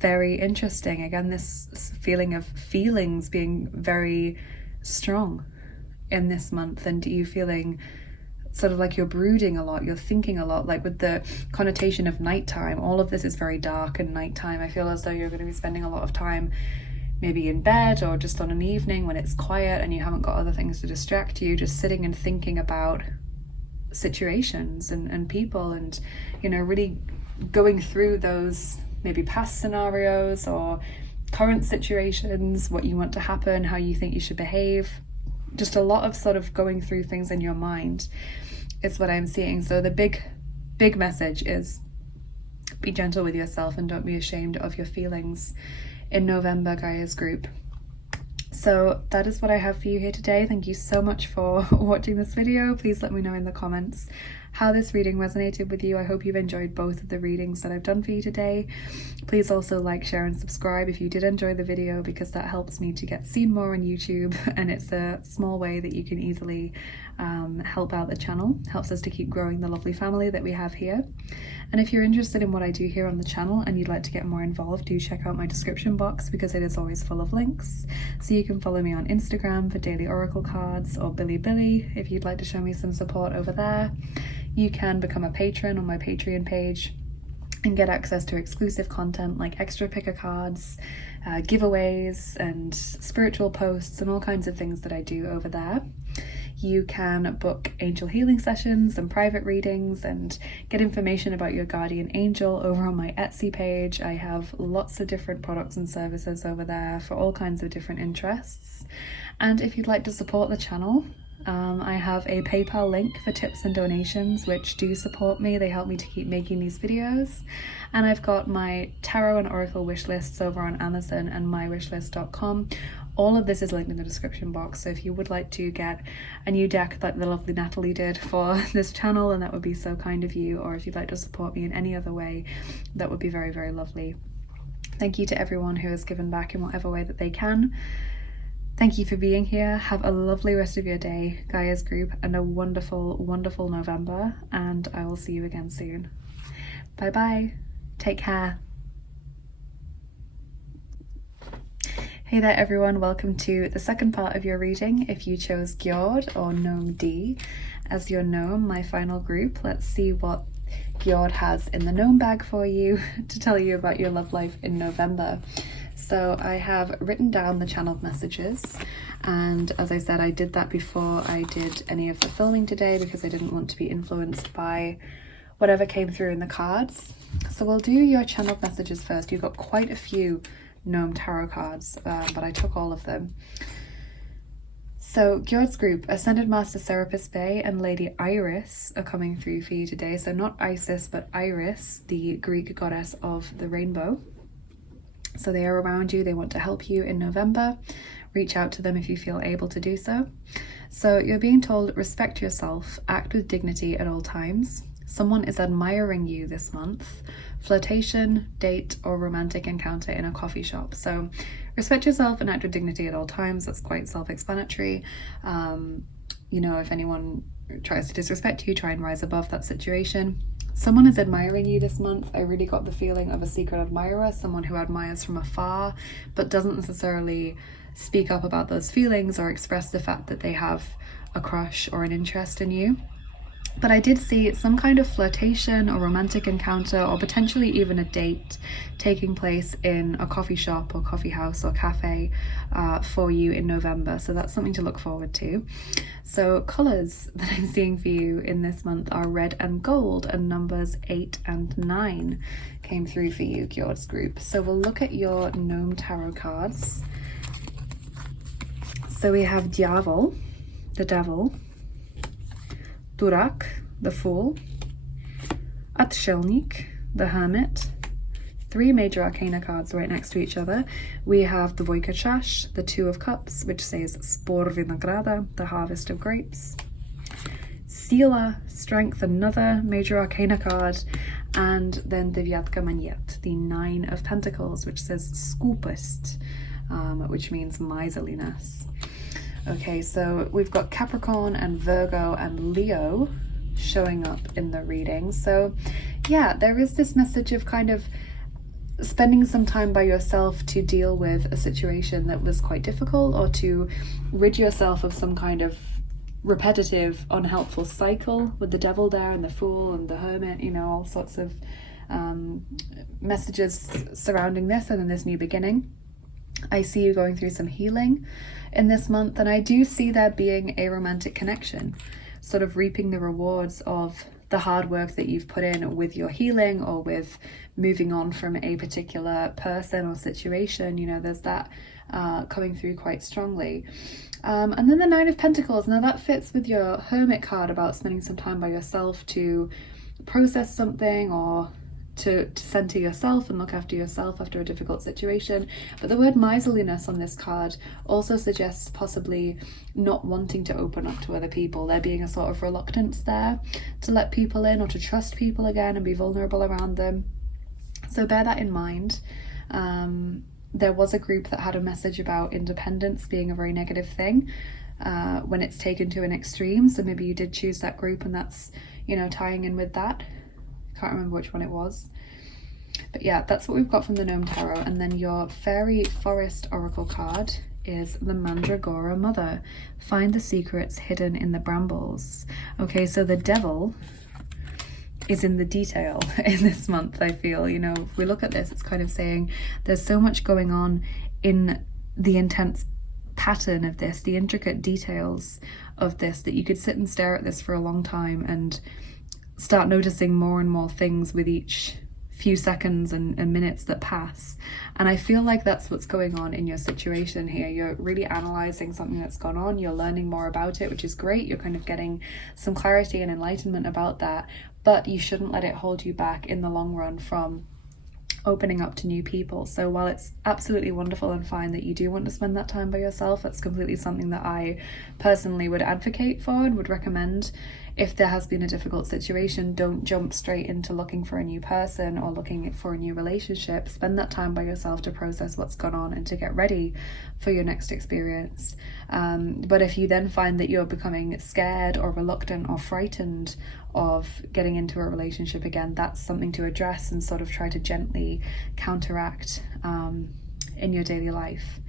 very interesting. Again, this feeling of feelings being very strong in this month, and you feeling sort of like you're brooding a lot, you're thinking a lot, like with the connotation of nighttime. All of this is very dark and nighttime. I feel as though you're going to be spending a lot of time maybe in bed, or just on an evening when it's quiet and you haven't got other things to distract you, just sitting and thinking about situations and people, and really going through those maybe past scenarios or current situations, what you want to happen, how you think you should behave. Just a lot of sort of going through things in your mind is what I'm seeing. So the big message is be gentle with yourself and don't be ashamed of your feelings in November, Gaia's group. So that is what I have for you here today. Thank you so much for watching this video. Please let me know in the comments how this reading resonated with you. I hope you've enjoyed both of the readings that I've done for you today. Please also like, share and subscribe if you did enjoy the video, because that helps me to get seen more on YouTube, and it's a small way that you can easily help out the channel. Helps us to keep growing the lovely family that we have here. And if you're interested in what I do here on the channel and you'd like to get more involved, do check out my description box, because it is always full of links. So you can follow me on Instagram for daily oracle cards, or Billy if you'd like to show me some support over there. You can become a patron on my Patreon page and get access to exclusive content like extra picker cards, giveaways and spiritual posts and all kinds of things that I do over there. You can book angel healing sessions and private readings and get information about your guardian angel over on my Etsy page. I have lots of different products and services over there for all kinds of different interests. And if you'd like to support the channel, I have a PayPal link for tips and donations, which do support me. They help me to keep making these videos. And I've got my tarot and oracle wish lists over on Amazon and mywishlist.com. All of this is linked in the description box, so if you would like to get a new deck like the lovely Natalie did for this channel, and that would be so kind of you, or if you'd like to support me in any other way, that would be very, very lovely. Thank you to everyone who has given back in whatever way that they can. Thank you for being here. Have a lovely rest of your day, Gaia's group, and a wonderful, wonderful November, and I will see you again soon. Bye bye. Take care. Hey there everyone, welcome to the second part of your reading. If you chose Gjord or Gnome D as your gnome, my final group, let's see what Gjord has in the gnome bag for you to tell you about your love life in November. So I have written down the channeled messages, and as I said, I did that before I did any of the filming today because I didn't want to be influenced by whatever came through in the cards. So we'll do your channeled messages first. You've got quite a few gnome tarot cards, but I took all of them. So Gjord's group, Ascended Master Serapis Bey and Lady Iris are coming through for you today. So not Isis, but Iris, the Greek goddess of the rainbow. So they are around you, they want to help you in November. Reach out to them if you feel able to do so. So you're being told, respect yourself, act with dignity at all times. Someone is admiring you this month. Flirtation, date, or romantic encounter in a coffee shop. So respect yourself and act with dignity at all times. That's quite self-explanatory. You know, if anyone tries to disrespect you, try and rise above that situation. Someone is admiring you this month. I really got the feeling of a secret admirer, someone who admires from afar, but doesn't necessarily speak up about those feelings or express the fact that they have a crush or an interest in you. But I did see some kind of flirtation or romantic encounter, or potentially even a date taking place in a coffee shop or coffee house or cafe for you in November. So that's something to look forward to. So colours that I'm seeing for you in this month are red and gold, and numbers 8 and 9 came through for you, Gjord's group. So we'll look at your gnome tarot cards. So we have Djävul, the devil, Durak, the fool, Atshelnik, the hermit. 3 major arcana cards right next to each other. We have the Dvojka Čaš, the 2 of cups, which says Spor Vinograda, the harvest of grapes. Sila, strength, another major arcana card. And then Devyatka Manyet, the 9 of pentacles, which says Skupist, which means miserliness. Okay, so we've got Capricorn and Virgo and Leo showing up in the reading. So yeah, there is this message of kind of spending some time by yourself to deal with a situation that was quite difficult, or to rid yourself of some kind of repetitive, unhelpful cycle with the devil there and the fool and the hermit, you know, all sorts of messages surrounding this and then this new beginning. I see you going through some healing in this month, and I do see there being a romantic connection, sort of reaping the rewards of the hard work that you've put in with your healing, or with moving on from a particular person or situation. You know, there's that coming through quite strongly. And then the 9 of Pentacles, now that fits with your Hermit card about spending some time by yourself to process something, or to center yourself and look after yourself after a difficult situation. But the word miserliness on this card also suggests possibly not wanting to open up to other people. There being a sort of reluctance there to let people in, or to trust people again and be vulnerable around them. So bear that in mind. There was a group that had a message about independence being a very negative thing when it's taken to an extreme. So maybe you did choose that group, and that's, you know, tying in with that. Can't remember which one it was, but yeah, that's what we've got from the Gnome Tarot. And then your Fairy Forest Oracle card is the Mandragora Mother. Find the secrets hidden in the brambles. Okay, so the devil is in the detail in this month, I feel. You know, if we look at this, it's kind of saying there's so much going on in the intense pattern of this, the intricate details of this, that you could sit and stare at this for a long time and start noticing more and more things with each few seconds and minutes that pass. And I feel like that's what's going on in your situation here. You're really analysing something that's gone on, you're learning more about it, which is great. You're kind of getting some clarity and enlightenment about that, but you shouldn't let it hold you back in the long run from opening up to new people. So while it's absolutely wonderful and fine that you do want to spend that time by yourself, that's completely something that I personally would advocate for and would recommend. If there has been a difficult situation, don't jump straight into looking for a new person or looking for a new relationship. Spend that time by yourself to process what's gone on and to get ready for your next experience. But if you then find that you're becoming scared or reluctant or frightened of getting into a relationship again, that's something to address and sort of try to gently counteract in your daily life.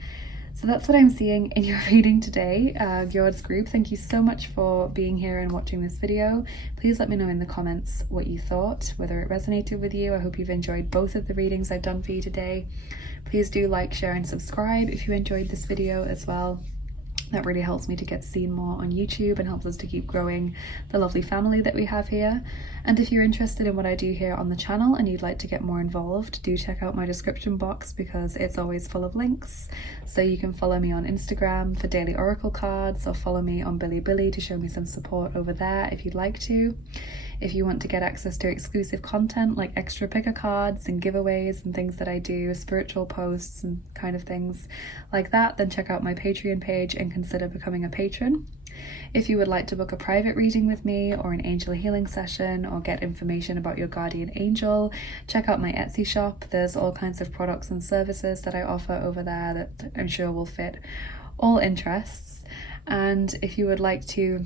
So that's what I'm seeing in your reading today, Gjord's group. Thank you so much for being here and watching this video. Please let me know in the comments what you thought, whether it resonated with you. I hope you've enjoyed both of the readings I've done for you today. Please do like, share and subscribe if you enjoyed this video as well. That really helps me to get seen more on YouTube and helps us to keep growing the lovely family that we have here. And if you're interested in what I do here on the channel and you'd like to get more involved, do check out my description box because it's always full of links. So you can follow me on Instagram for daily oracle cards, or follow me on Bilibili to show me some support over there if you'd like to. If you want to get access to exclusive content like extra picker cards and giveaways and things that I do, spiritual posts and kind of things like that, then check out my Patreon page and consider becoming a patron. If you would like to book a private reading with me or an angel healing session or get information about your guardian angel, check out my Etsy shop. There's all kinds of products and services that I offer over there that I'm sure will fit all interests. And if you would like to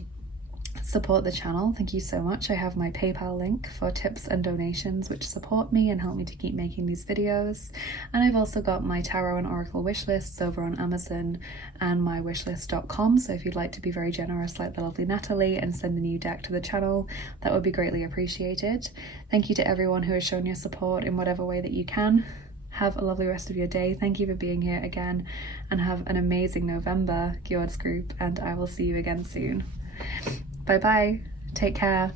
support the channel, thank you so much. I have my PayPal link for tips and donations which support me and help me to keep making these videos. And I've also got my tarot and oracle wish lists over on Amazon and mywishlist.com, so if you'd like to be very generous like the lovely Natalie and send a new deck to the channel, that would be greatly appreciated. Thank you to everyone who has shown your support in whatever way that you can. Have a lovely rest of your day. Thank you for being here again, and have an amazing November, Gjord's group, and I will see you again soon. Bye bye. Take care.